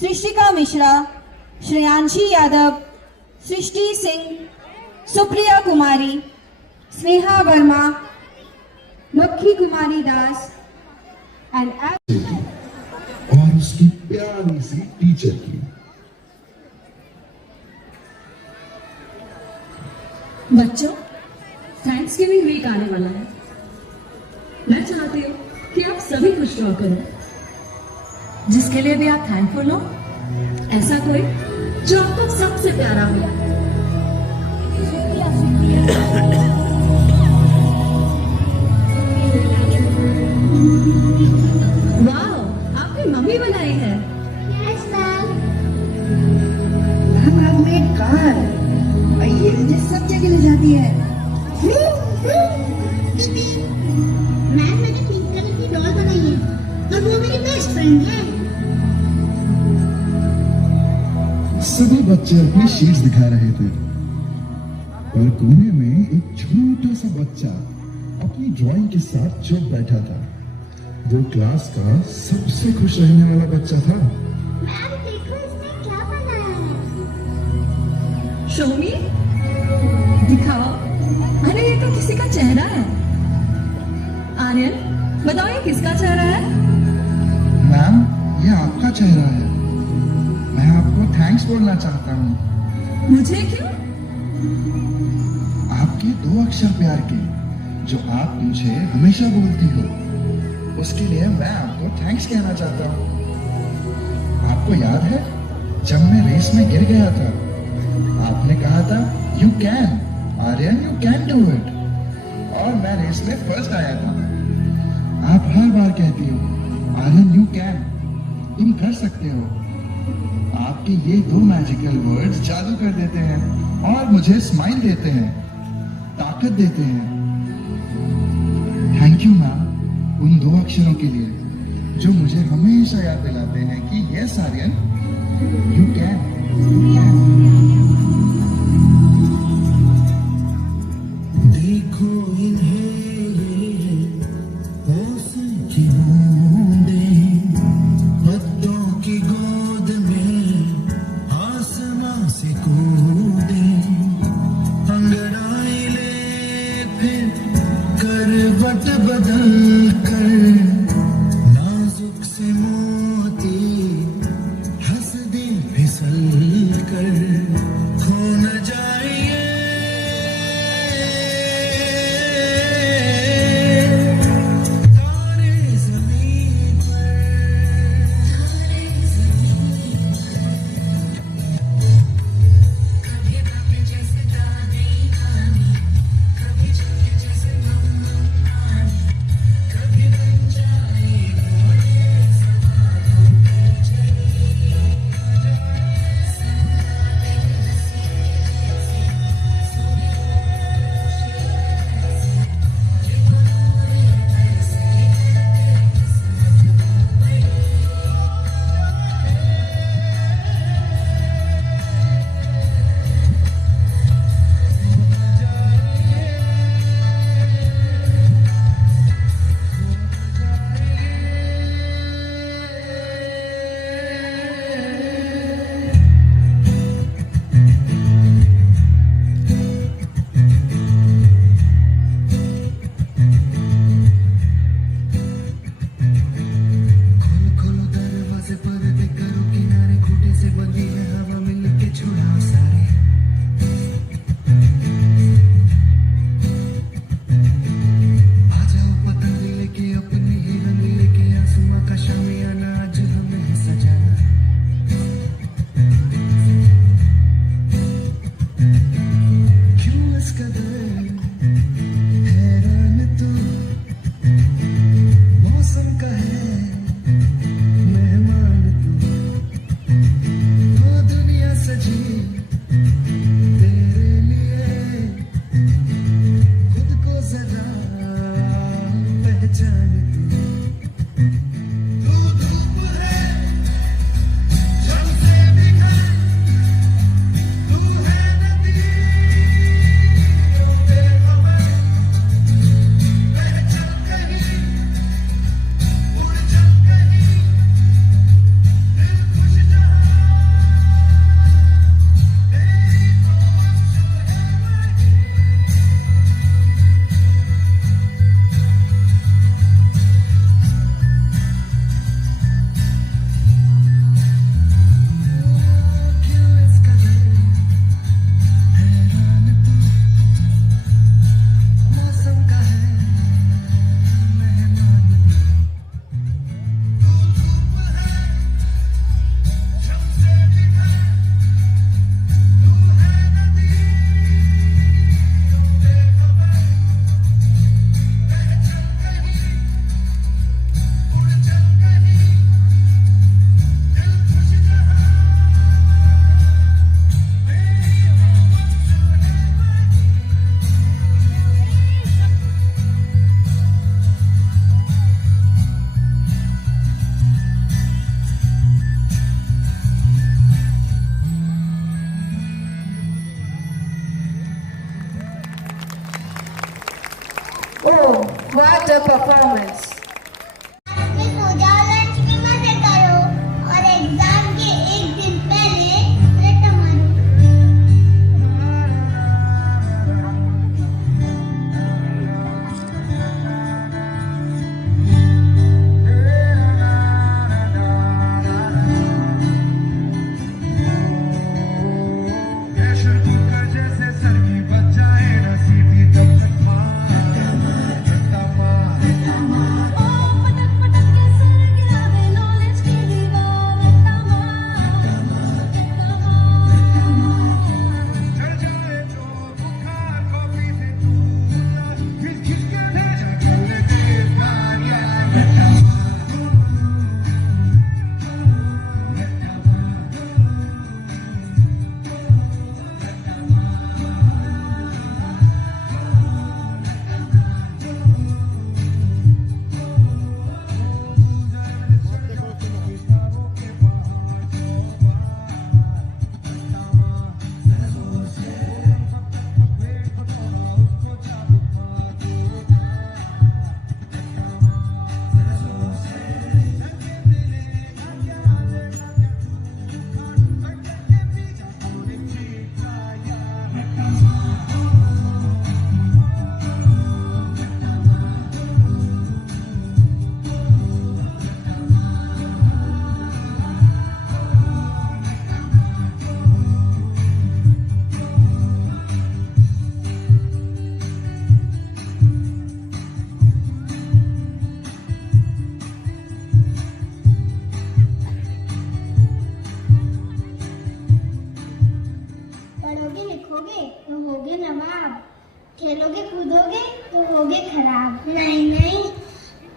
सृष्टिका मिश्रा, श्रेयांशी यादव, सृष्टि सिंह, सुप्रिया कुमारी, स्नेहा वर्मा, लक्ष्मी कुमारी दास and और उसकी प्यारी सी teacher की। बच्चों, thanks giving week आने वाला है। मैं चाहती हूँ कि आप सभी कुछ ड्रॉ करो जिसके लिए भी आप थैंकफुल हो। ऐसा कोई जो आपको सबसे प्यारा हो। वाह, आपकी मम्मी बनाई है। Yes, ma'am. मैम आप मेड कार और ये मुझे सब जगह ले जाती है। मैम, मैंने पिंक कलर की डॉल बनाई है और वो मेरी बेस्ट फ्रेंड है। सभी बच्चे अपनी शीट्स दिखा रहे थे और कोने में एक छोटा सा बच्चा अपनी ड्राइंग के साथ चुप बैठा था। वो क्लास का सबसे खुश रहने वाला बच्चा था। मैम, देखो इसने क्या बनाया है। शोमी, दिखाओ। अरे ये तो किसी का चेहरा है। आर्यन, बताओ ये किसका चेहरा है? मैम, ये आपका चेहरा है। मैं आपको थैंक्स बोलना चाहता हूँ। मुझे क्यों? आपके 2 अक्षर प्यार के जो आप मुझे हमेशा बोलती हो, उसके लिए मैं आपको थैंक्स कहना चाहता हूँ। आपको याद है जब मैं रेस में गिर गया था, आपने कहा था you can Aryan, you can do it, और मैं रेस में फर्स्ट आया था। आप हर बार कहती हो आर्यन यू कैन, तुम कर सकते हो। आपके ये 2 मैजिकल वर्ड्स जादू कर देते हैं और मुझे स्माइल देते हैं, ताकत देते हैं। थैंक यू मैम उन 2 अक्षरों के लिए जो मुझे हमेशा याद दिलाते हैं कि यस आर्यन, यू कैन। देखो इन्हें होश की बूंदें, पत्तों की गोद में आसमां से कूदे, अंगड़ाई ले फिर करवट बदल कर, नाजुक से मोती हंस दे फिसल कर, खो न जाइए Oh, what a performance! Puja lunch भी मजे करो और एग्जाम के एक दिन पहले रट्टा मारो। प्रेशर कुकर जैसे सर की बच जाए ना सीधी तब तक पढ़ोगे लिखोगे तो होगे नवाब, खेलोगे कूदोगे तो होगे खराब। नहीं नहीं,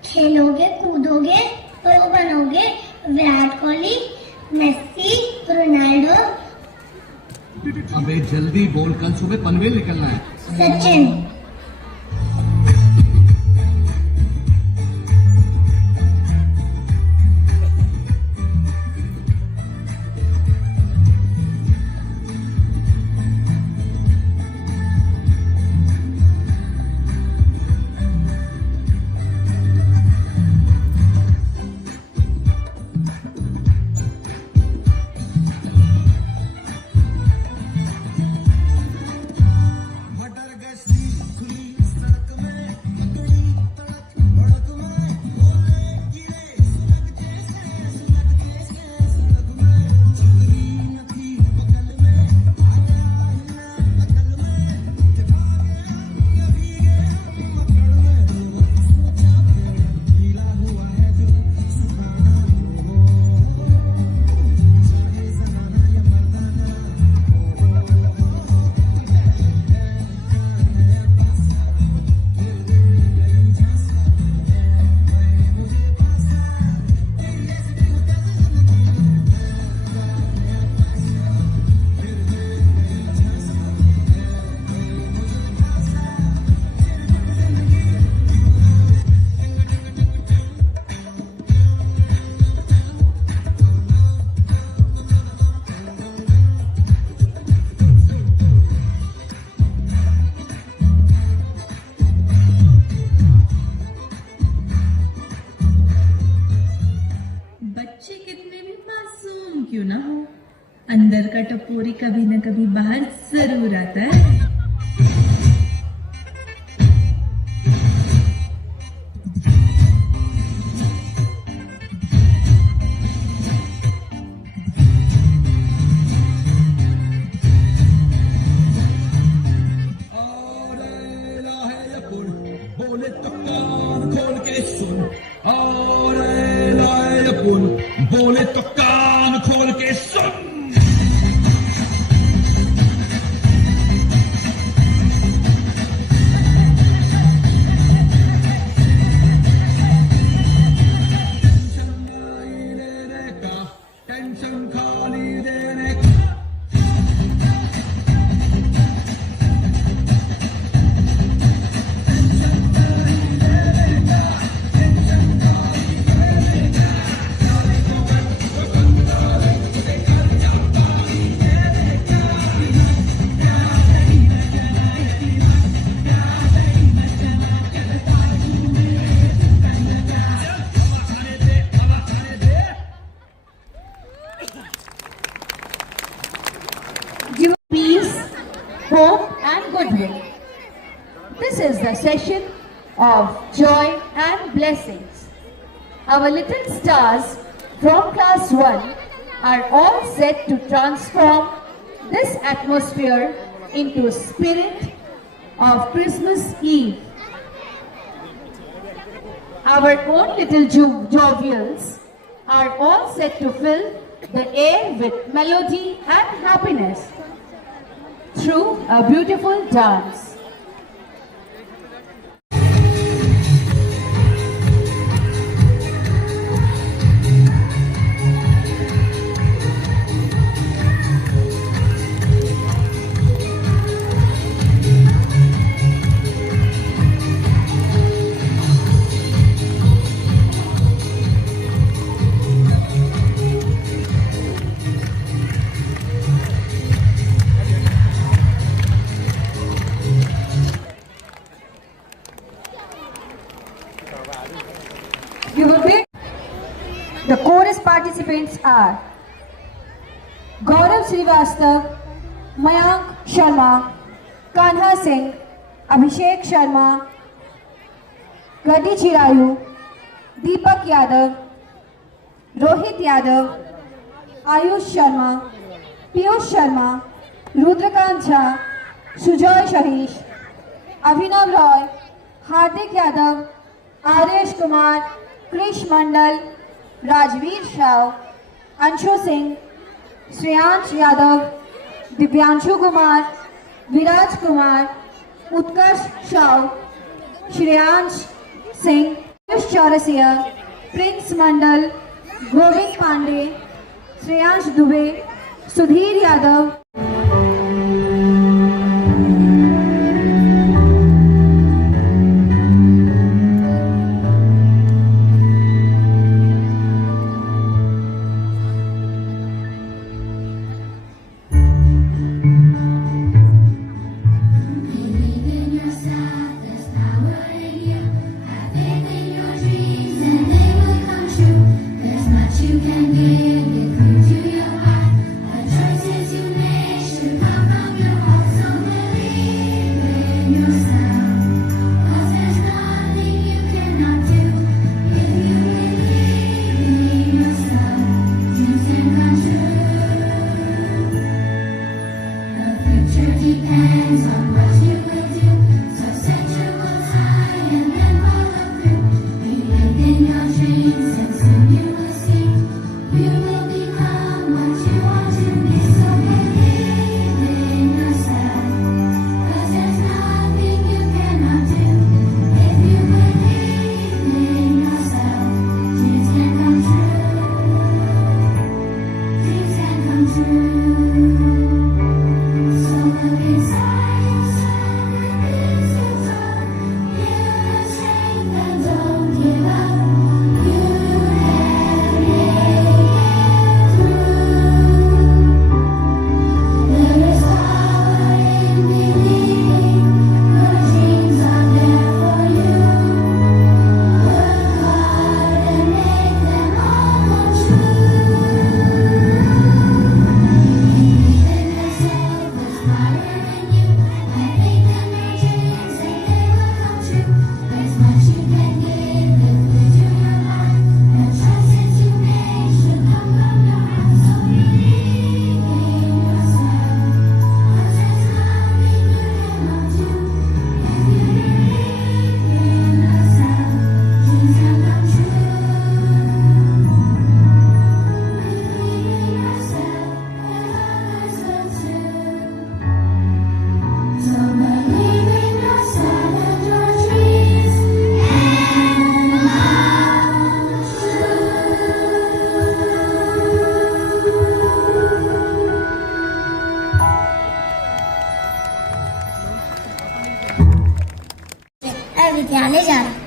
खेलोगे कूदोगे तो बनोगे विराट कोहली, मेसी, रोनाल्डो। अबे जल्दी बोल, कल सुबह पनवेल निकलना है। सचिन। मटर गश्ती का टपोरी कभी न कभी बाहर जरूर आता है। बोले तो कान खोल के सुन, और लाए अपुन बोले तो कान खोल के सुन। टेंशन खाली देने का Give peace, hope, and goodwill. This is the session of joy and blessings. Our little stars from class 1 are all set to transform this atmosphere into spirit of Christmas Eve. Our own little jovials are all set to fill the air with melody and happiness through a beautiful dance. The chorus participants are Gaurav Srivastav, Mayank Sharma, Kanha Singh, Abhishek Sharma, Gadi Chirayu, Deepak Yadav, Rohit Yadav, Ayush Sharma, Piyush Sharma, Rudrakant Jha, Sujoy Shahish, Abhinav Roy, Hardik Yadav, Aresh Kumar, Krish Mandal, Rajveer Shah, Anshu Singh, Shreyansh Yadav, Divyanshu Kumar, Viraj Kumar, Utkarsh Shah, Shreyansh Singh, Piyush Chaurasia, Prince Mandal, Govind Pandey, Shreyansh Dubey, Sudhir Yadav, You can give it through to your heart. The choices you make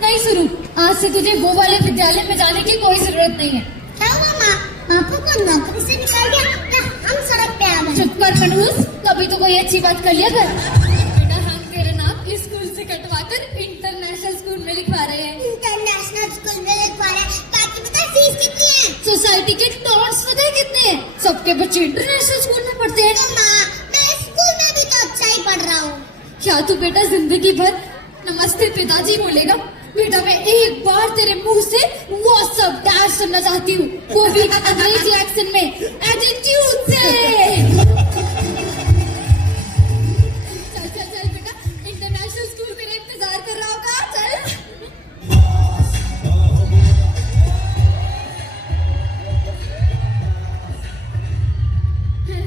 नहीं शुरू, आज से तुझे वो वाले विद्यालय में जाने की कोई जरूरत नहीं है। क्या हुआ माँ? पापा को नौकरी से निकाल दिया या हम सड़क पे आ गए? चुप कर मनहूस, कभी तो कोई अच्छी बात कर लिया कर। बेटा हम तेरे नाम इस स्कूल से कटवाकर इंटरनेशनल स्कूल में लिखवा रहे हैं। इंटरनेशनल स्कूल में लिखवा रहे हैं, ताकि बता फीस कितनी है? सोसाइटी के टॉर्च पता है कितने हैं? सबके बच्चे इंटरनेशनल स्कूल में पढ़ते हैं। तो माँ, मैं स्कूल में भी तो अच्छा ही पढ़ रहा हूँ। क्या तू बेटा जिंदगी भर नमस्ते पिताजी बोलेगा? बेटा मैं एक बार तेरे मुंह से व्हाट्सअप डैड सुनना चाहती हूँ, वो भी अंग्रेजी एक्सेंट में, एटीट्यूड से। चल चल चल बेटा, इंटरनेशनल स्कूल तेरा इंतजार कर रहा होगा, चल।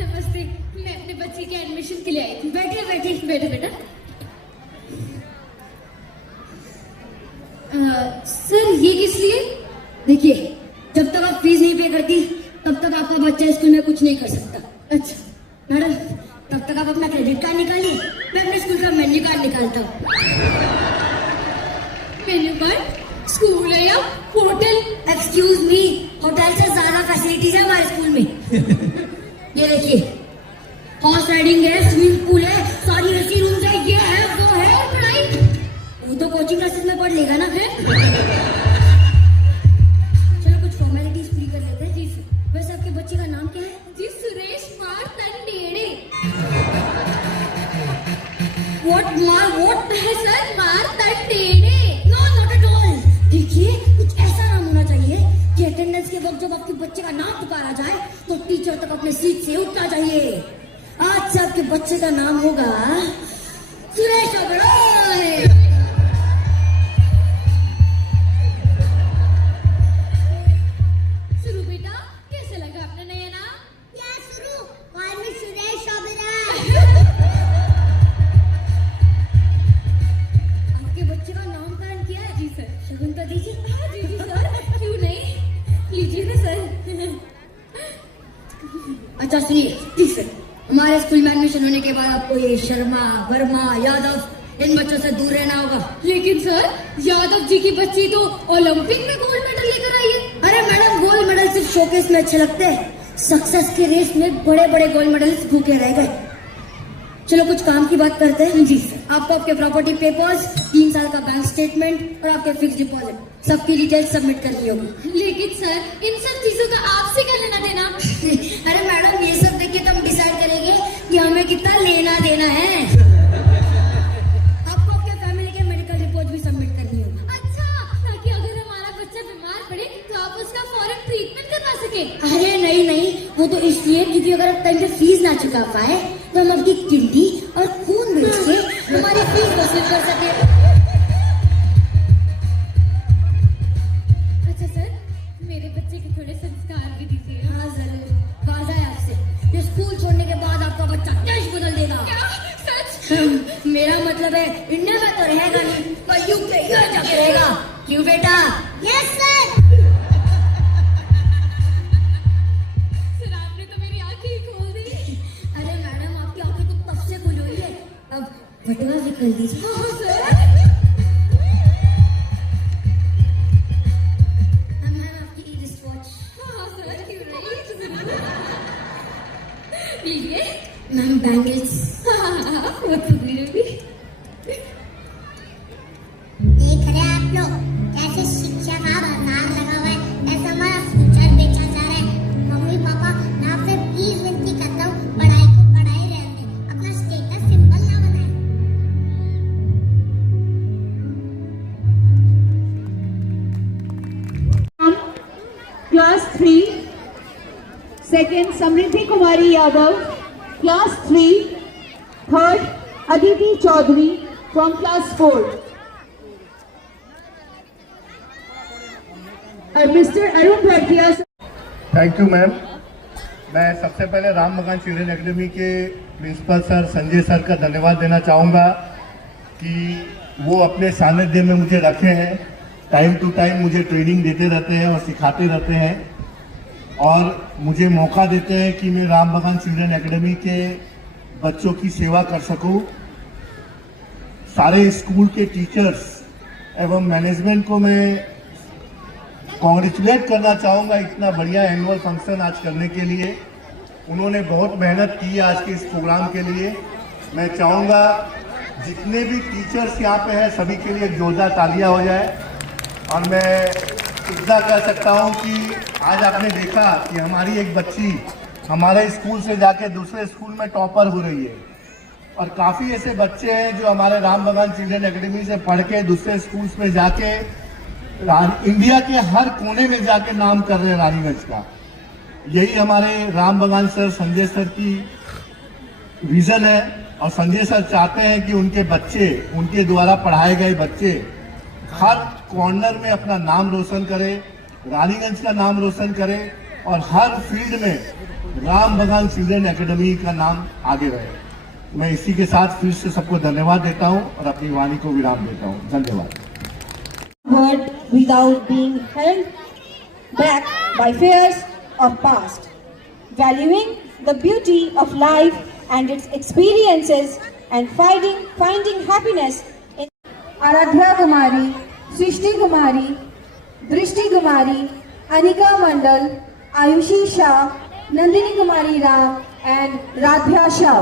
नमस्ते, मैं अपने बच्चे के एडमिशन के लिए आई थी। बैठिए बैठिए बैठो बेटा। सर ये किस लिए? देखिए, जब तक आप फीस नहीं पे करती तब तक आपका बच्चा स्कूल में कुछ नहीं कर सकता। अच्छा मैडम, तब तक आप अपना क्रेडिट कार्ड निकालिए, मैं अपने स्कूल का मेन्यू कार्ड निकालता हूँ। Menu card? स्कूल है या होटल? एक्सक्यूज मी, होटल से ज्यादा फैसिलिटीज है हमारे स्कूल में। ये देखिए, हॉर्स राइडिंग है, स्विमिंग पूल है, सारी एसी रूम्स है, ये है वो है। और पढ़ाई? वो तो कोचिंग क्लासेस में पढ़ लेगा ना फिर। चलो कुछ फॉर्मेलिटीज पूरी कर लेते हैं। जी सर। वैसे आपके बच्चे का नाम क्या है? जी सुरेश मारतंडेड़े। व्हाट है sir? Martandede. No not at all. देखिए, कुछ ऐसा नाम होना चाहिए कि अटेंडेंस के वक्त जब आपके बच्चे का नाम पुकारा जाए तो टीचर तक अपने सीट से उठना चाहिए। आज से आपके बच्चे का नाम होगा सुरेश ओबेरॉय। शुरू बेटा, कैसे लगा अपना नया नाम? क्या शुरू? कॉल मी सुरेश ओबेरॉय। आपके बच्चे का नामकरण किया है? जी सर। शगुन तो दीजिए। हाँ जी जी सर, क्यों नहीं, लीजिए ना सर। अच्छा सुनिए, ठीक सर, हमारे स्कूल में एडमिशन होने के बाद आपको ये शर्मा, वर्मा, यादव इन बच्चों से दूर रहना होगा। लेकिन सर, यादव जी की बच्ची तो ओलंपिक में गोल्ड मेडल लेकर आई है। अरे मैडम, गोल्ड मेडल सिर्फ शोकेस में अच्छे लगते हैं, सक्सेस की रेस में बड़े बड़े गोल्ड मेडलिस्ट भूखे रह गए। चलो कुछ काम की बात करते हैं। जी सर। आपको आपके प्रॉपर्टी पेपर्स, 3 साल का बैंक स्टेटमेंट और आपके फिक्स डिपॉजिट सबकी डिटेल्स सबमिट करनी होगी। लेकिन सर, इन सब चीजों का आपसे क्या लेना देना? अरे मैडम, ये सब देखिए तो हम डिसाइड करेंगे कि हमें कितना लेना देना है। आपको आपके फैमिली के मेडिकल रिपोर्ट भी सबमिट करनी होगी। अच्छा, ताकि अगर हमारा बच्चा बीमार पड़े तो आप उसका फौरन ट्रीटमेंट करवा सके। अरे नहीं, वो तो इसलिए क्योंकि अगर आप टाइम पे फीस ना चुका पाए तो हम आपकी किडनी और खून बेच के हमारी फीस वसूल कर सके। अच्छा सर, मेरे बच्चे के थोड़े संस्कार भी दीजिए। हाँ जरूर, वादा है आपसे, ये स्कूल छोड़ने के बाद आपका बच्चा देश बदल देगा। क्या? सच? मेरा मतलब है इंडिया में तो रहेगा नहीं, पर यूके जाके रहेगा। क्यों बेटा? Yes sir. सर आपने तो मेरी आंखें ही खोल दी। अरे मैडम, आपकी आंखें तो तब से खुली हुई है, अब बटवा भी खोल दीजिए। हाँ सर। मैम आपकी ई रिस्ट वॉच। हाँ सर, क्यों नहीं, लीजिए। Ma'am bangles. हाँ, वो तो भी। देख रहे हैं आप लोग कैसे शिक्षा का बाजार लगा हुआ है, ऐसा हमारा फ्यूचर बेचा जा रहा है। मम्मी पापा, मैं आपसे प्लीज विनती करता हूँ, पढ़ाई को पढ़ाई रहने दें, अपना स्टेटस सिंबल ना बनाएं। Class 3 second Samriddhi Kumari Yadav, class 3 third Aditi Chaudhary from class 4। Mister Arun Bhatia. Thank you ma'am. मैं सबसे पहले राम भगवान चिल्ड्रन एकेडमी के प्रिंसिपल सर संजय सर का धन्यवाद देना चाहूँगा कि वो अपने सानिध्य में मुझे रखे हैं, टाइम टू टाइम मुझे ट्रेनिंग देते रहते हैं और सिखाते रहते हैं और मुझे मौका देते हैं कि मैं राम भगवान चिल्ड्रन एकेडमी के बच्चों की सेवा कर सकूं। सारे स्कूल के टीचर्स एवं मैनेजमेंट को मैं कॉन्ग्रेचुलेट करना चाहूँगा इतना बढ़िया एनुअल फंक्शन आज करने के लिए। उन्होंने बहुत मेहनत की आज के इस प्रोग्राम के लिए। मैं चाहूँगा जितने भी टीचर्स यहाँ पे हैं सभी के लिए एक जोरदार तालियां हो जाए। और मैं इतना कह सकता हूँ कि आज आपने देखा कि हमारी एक बच्ची हमारे स्कूल से जाके दूसरे स्कूल में टॉपर हो रही है, और काफ़ी ऐसे बच्चे हैं जो हमारे राम भगवान चिल्ड्रन एकेडमी से पढ़ के दूसरे स्कूल्स में जाके इंडिया के हर कोने में जाके नाम कर रहे हैं रानीगंज का। यही हमारे राम भगवान सर, संजय सर की विजन है, और संजय सर चाहते हैं कि उनके बच्चे, उनके द्वारा पढ़ाए गए बच्चे हर कॉर्नर में अपना नाम रोशन करें, रानीगंज का नाम रोशन करें, और हर फील्ड में राम भगवान चिल्ड्रन एकेडमी का नाम आगे रहे। मैं इसी के साथ फिर से सबको धन्यवाद देता हूं और अपनी वाणी को विराम देता हूं। धन्यवाद। Word without being held back by fears of past, valuing the beauty of life and its experiences and finding happiness in Aaradhya कुमारी, सृष्टि कुमारी, दृष्टि कुमारी, अनिका मंडल, आयुषी शाह, नंदिनी कुमारी राम and राध्या शाह।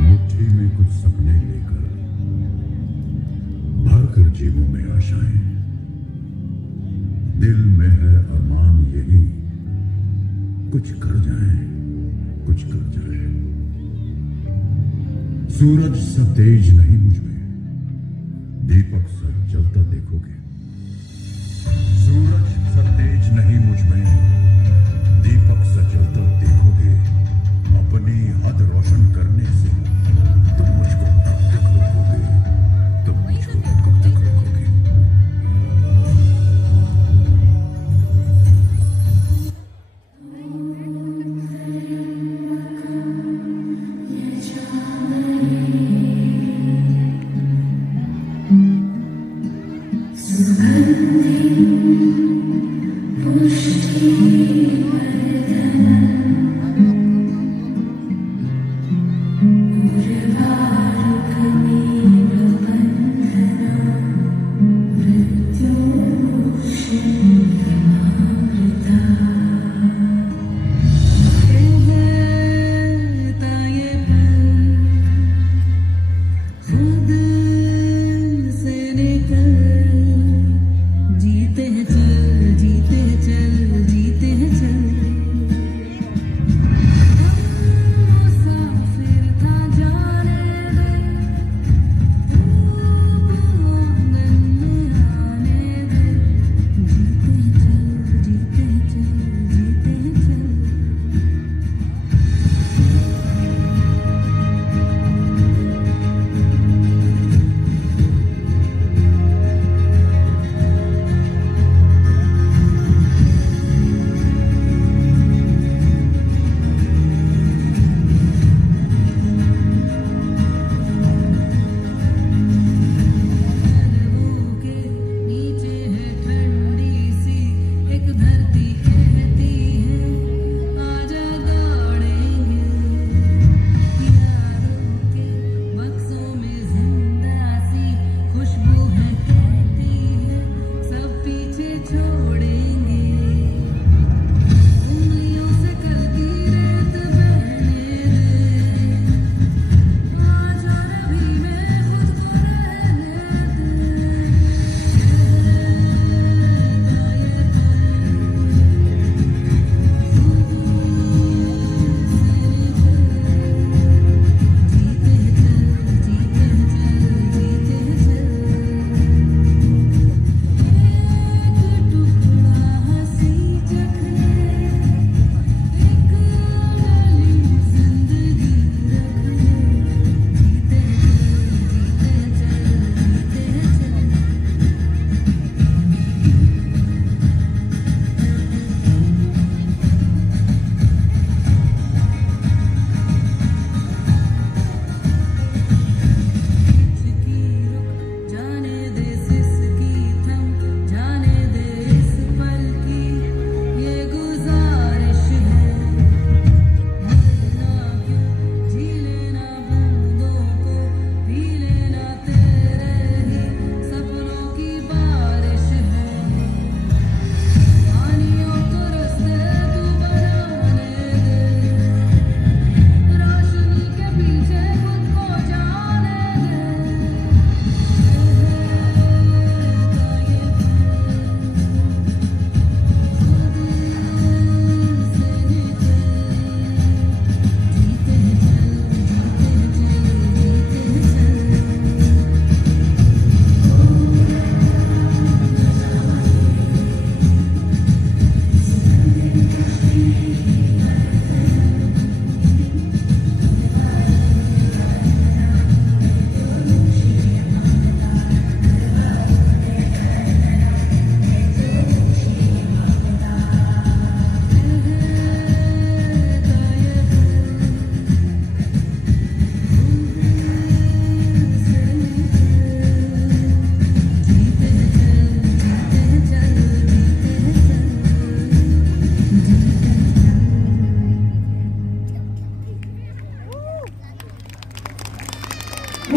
मुट्ठी में कुछ सपने लेकर भरकर जेबों में आशाएं, दिल में है अरमान यही कुछ कर जाए, कुछ कर जाए। सूरज सा तेज नहीं मुझ में, दीपक सा जलता देखोगे। सूरज सा तेज नहीं मुझ में, दीपक सा जलता देखोगे। अपनी हद रोशन करने से तुम मुझको कब तक रोकोगे, तुम मुझको कब तक रोकोगे। पुष्टि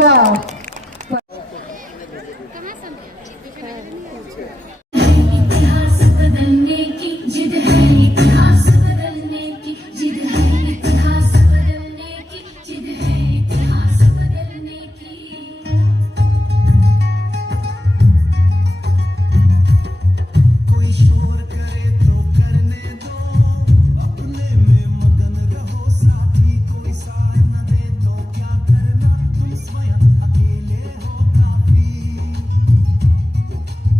Wow. इतिहास बदलने की जिद है, इतिहास बदलने की जिद है, इतिहास बदलने की जिद है, इतिहास बदलने की। कोई शोर करे तो करने दो, अपने में मगन रहो साथी, कोई साथ न दे तो क्या करना, तुम स्वयं अकेले हो काफी।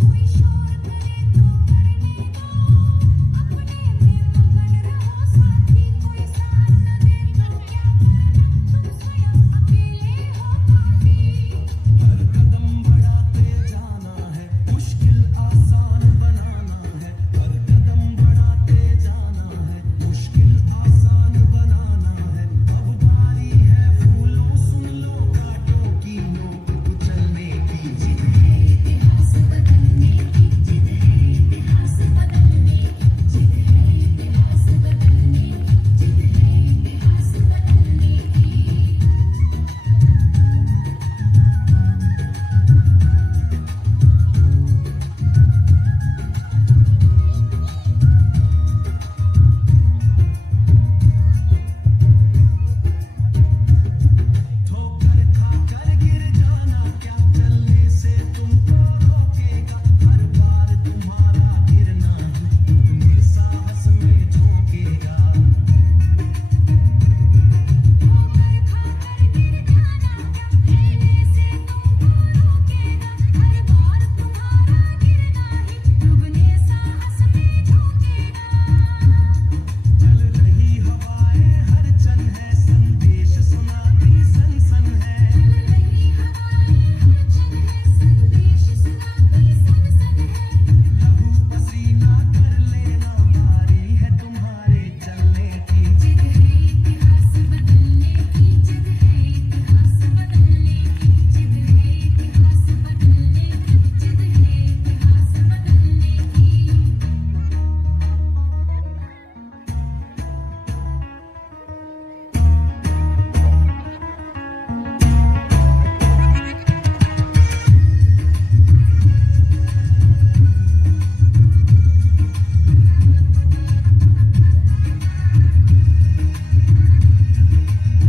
कोई शोर करे तो करने दो, अपने में मगन रहो साथी, कोई साथ न दे तो क्या करना, तुम स्वयं अकेले हो काफी। हर कदम बढ़ाते जाना है, मुश्किल आसान बनाना है, हर कदम बढ़ाते जाना है, मुश्किल आसान बनाना है। अब बारी है फूलों सुन लो कांटों की नोक कुचलने की। जिद है इतिहास बदलने की, जिद है इतिहास बदलने की, जिद है इतिहास बदलने की, जिद है इतिहास बदलने की। ठोकर खाकर गिर जाना क्या चलने से तुमको रोकेगा, हर बार तुम्हारा गिरना ही अपने साहस में झोंकेगा। ठोकर खाकर गिर जाना क्या चलने से तुमको रोकेगा, हर बार तुम्हारा गिरना ही अपने साहस में झोंकेगा। चल रही हवाएं हर चल है, संदेश सुनाती सन सन है। चल रही हवाएं हर चल है, संदेश सुनाती सन सन है। लहू पसीना कर लेना, बारी है तुम्हारे चलने की। जिद है इतिहास बदलने की, जिद है इतिहास बदलने की, जिद है इतिहास बदलने की, जिद है इतिहास बदलने की।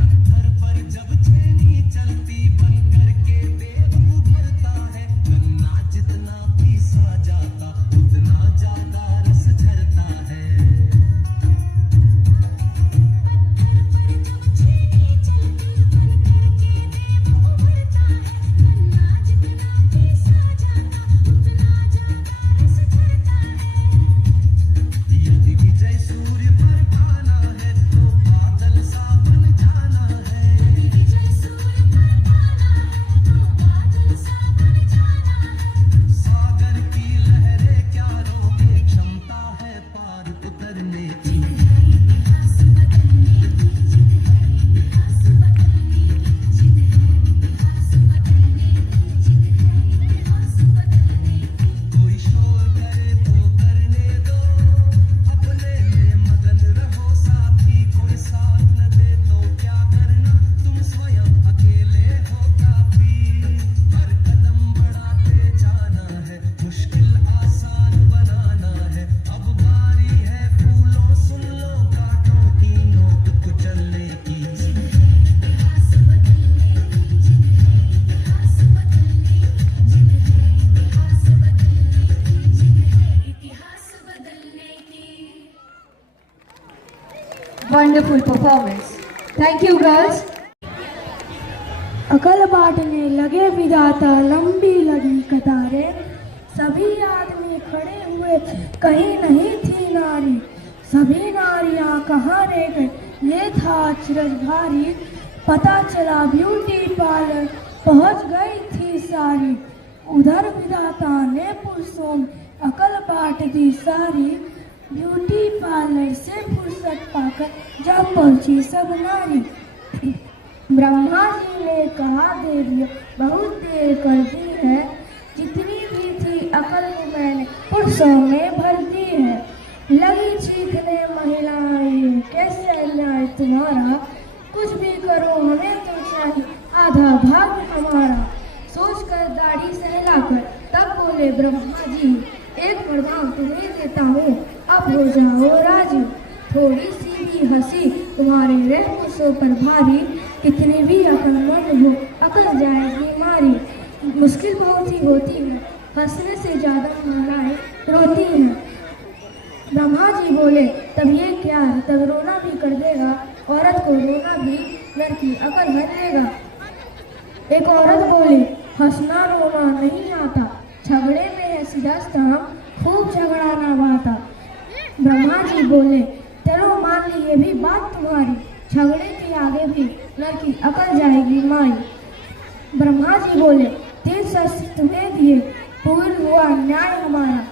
पत्थर पर जब छेनी चलती बन करके बेब उभरता है, गन्ना जितना पीसा जाता उतना ज्यादा रस झरता है। पत्थर पर जब छेनी चलती बन करके बेब उभरता है, गन्ना जितना पीसा जाता उतना ज्यादा रस झरता है। यदि विजय सूर्य पर पाना है तो बादल सा बन जाना है। यदि विजय सूर्य पर पाना है तो बादल सा बन जाना है। सागर की लहरें क्या रोके, क्षमता है पार उतरने की। जिद है इतिहास बदलने की, जिद है इतिहास बदलने की, जिद है इतिहास बदलने की, जिद है इतिहास बदलने की। कोई शोर करे तो करने दो, अपने में मगन रहो साथी, कोई साथ न दे तो क्या करना, तुम स्वयं अकेले हो काफी। हर कदम बढ़ाते जाना है, मुश्किल आसान बनाना है। अब बारी है फूलों सुन लो कांटों की नोक कुचलने की। जिद है इतिहास बदलने की, जिद है इतिहास बदलने की, जिद है इतिहास बदलने की, जिद है इतिहास बदलने की। Wonderful performance. Thank you, girls. अकल बांटने लगे विधाता, लंबी लगी कतारें, सभी आदमी खड़े हुए कहीं नहीं थी नारी, सभी नारियां कहाँ रह गई ये था अचरज भारी। पता चला ब्यूटी पार्लर पहुंच गई थी सारी, उधर विधाता ने पुरुषों में अकल बांट दी सारी। ब्यूटी पार्लर से फुर्सत पाकर जा पहुंची सब नारी। ब्रह्मा जी ने कहा देवियों बहुत देर कर दी है, जितनी भी थी अकल मैंने पुरुषों में भर दी है। लगी चीखने महिलाएं कैसे अन्याय तुम्हारा, कुछ भी करो हमें तो चाहिए आधा भाग हमारा। बोले ब्रह्मा जी, एक वरदान तुम्हें देता हूँ, अब हो जाओ राजी। थोड़ी सी भी हंसी तुम्हारे रहमों पर भारी, कितनी भी अक्लमंद हो अकल जाएगी मारी। मुश्किल बहुत ही होती है, हंसने से ज्यादा महिलाएं रोती हैं। ब्रह्मा जी बोले तब ये क्या है, तब रोना भी कर देगा, औरत को रोना भी लड़की अकल भर लेगा। एक औरत बोली हंसना रोना नहीं आता, झगड़े में है सीधा स्थान, खूब झगड़ाना बाता। ब्रह्मा जी बोले चलो मान ली ये भी बात तुम्हारी, झगड़े के आगे भी लड़की अकल जाएगी माई। ब्रह्मा जी बोले 3 शस्त्र तुम्हें दिए, पूर्ण हुआ न्याय हमारा,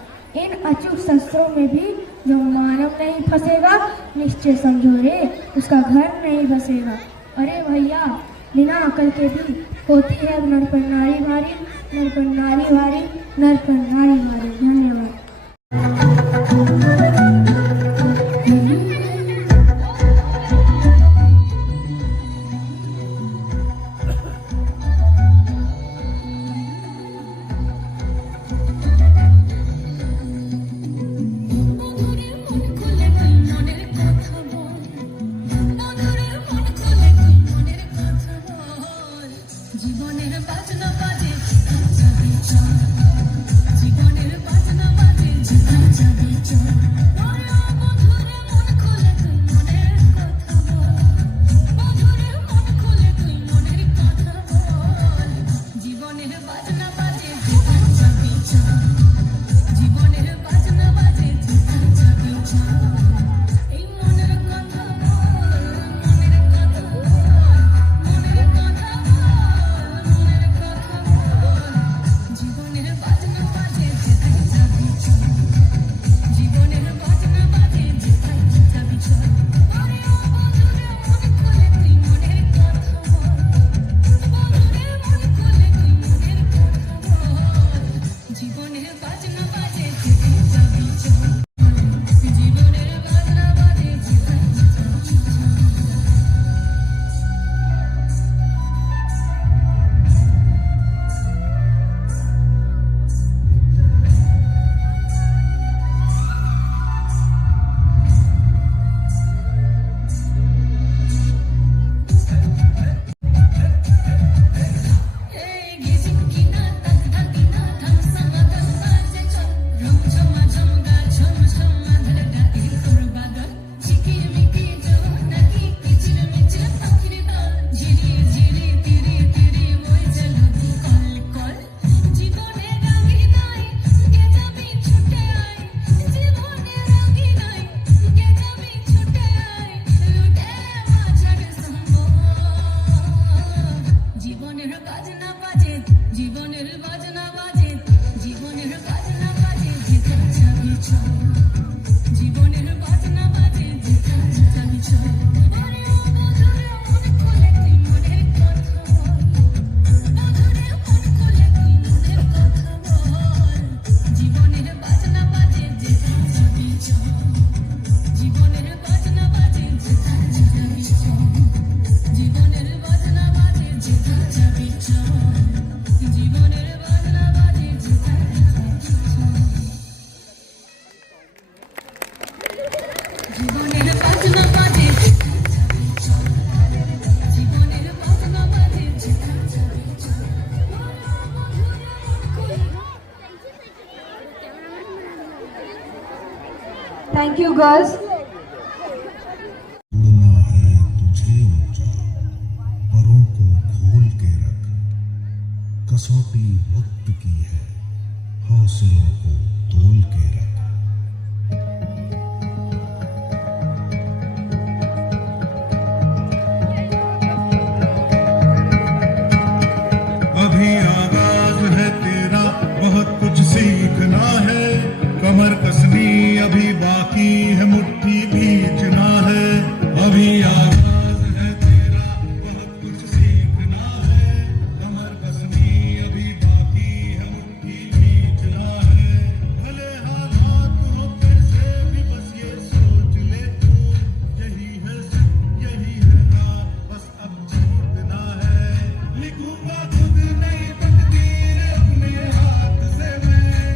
इन अचूक शस्त्रों में भी जो मानव नहीं फंसेगा, निश्चय समझो रे उसका घर नहीं बसेगा। अरे भैया बिना अकल के भी होती है नर पर नारी भारी, नर पर नारी भारी, नर पर नारी भारी। धन्यवाद। Thank you, girls. परों को खोल के रख, कसौटी वक्त की है, हौसलों को तोल के रख। अभी आगाज है तेरा, बहुत कुछ सीखना है, कमर कसनी अभी बाकी है, मुट्ठी भींचना है। अभी आगाज है तेरा, बहुत कुछ सीखना है, कमर कसनी अभी बाकी है, मुट्ठी भींचना है। भले हालात हो कैसे भी बस ये सोच ले तू, यही है राह, बस अब छूटना है। लिखूंगा खुद नई तकदीर अपने हाथ से मैं,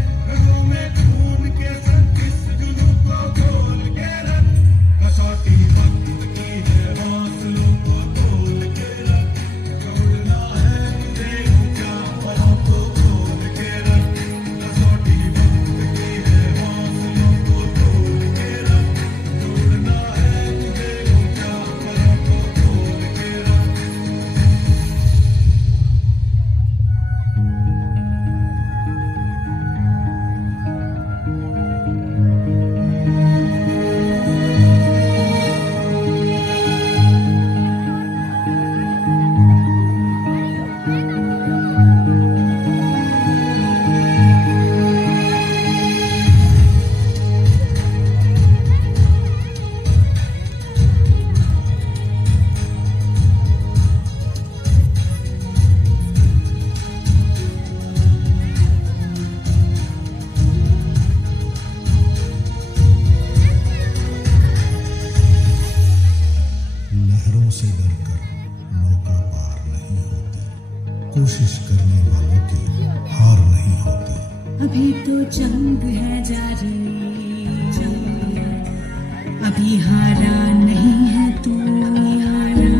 कोशिश करने वालों की हार नहीं होती। अभी तो जंग है जारी, अभी हारा नहीं है तू यारा,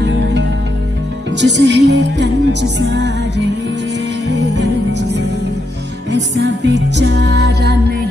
जो सहले तंज सारे ऐसा बेचारा नहीं।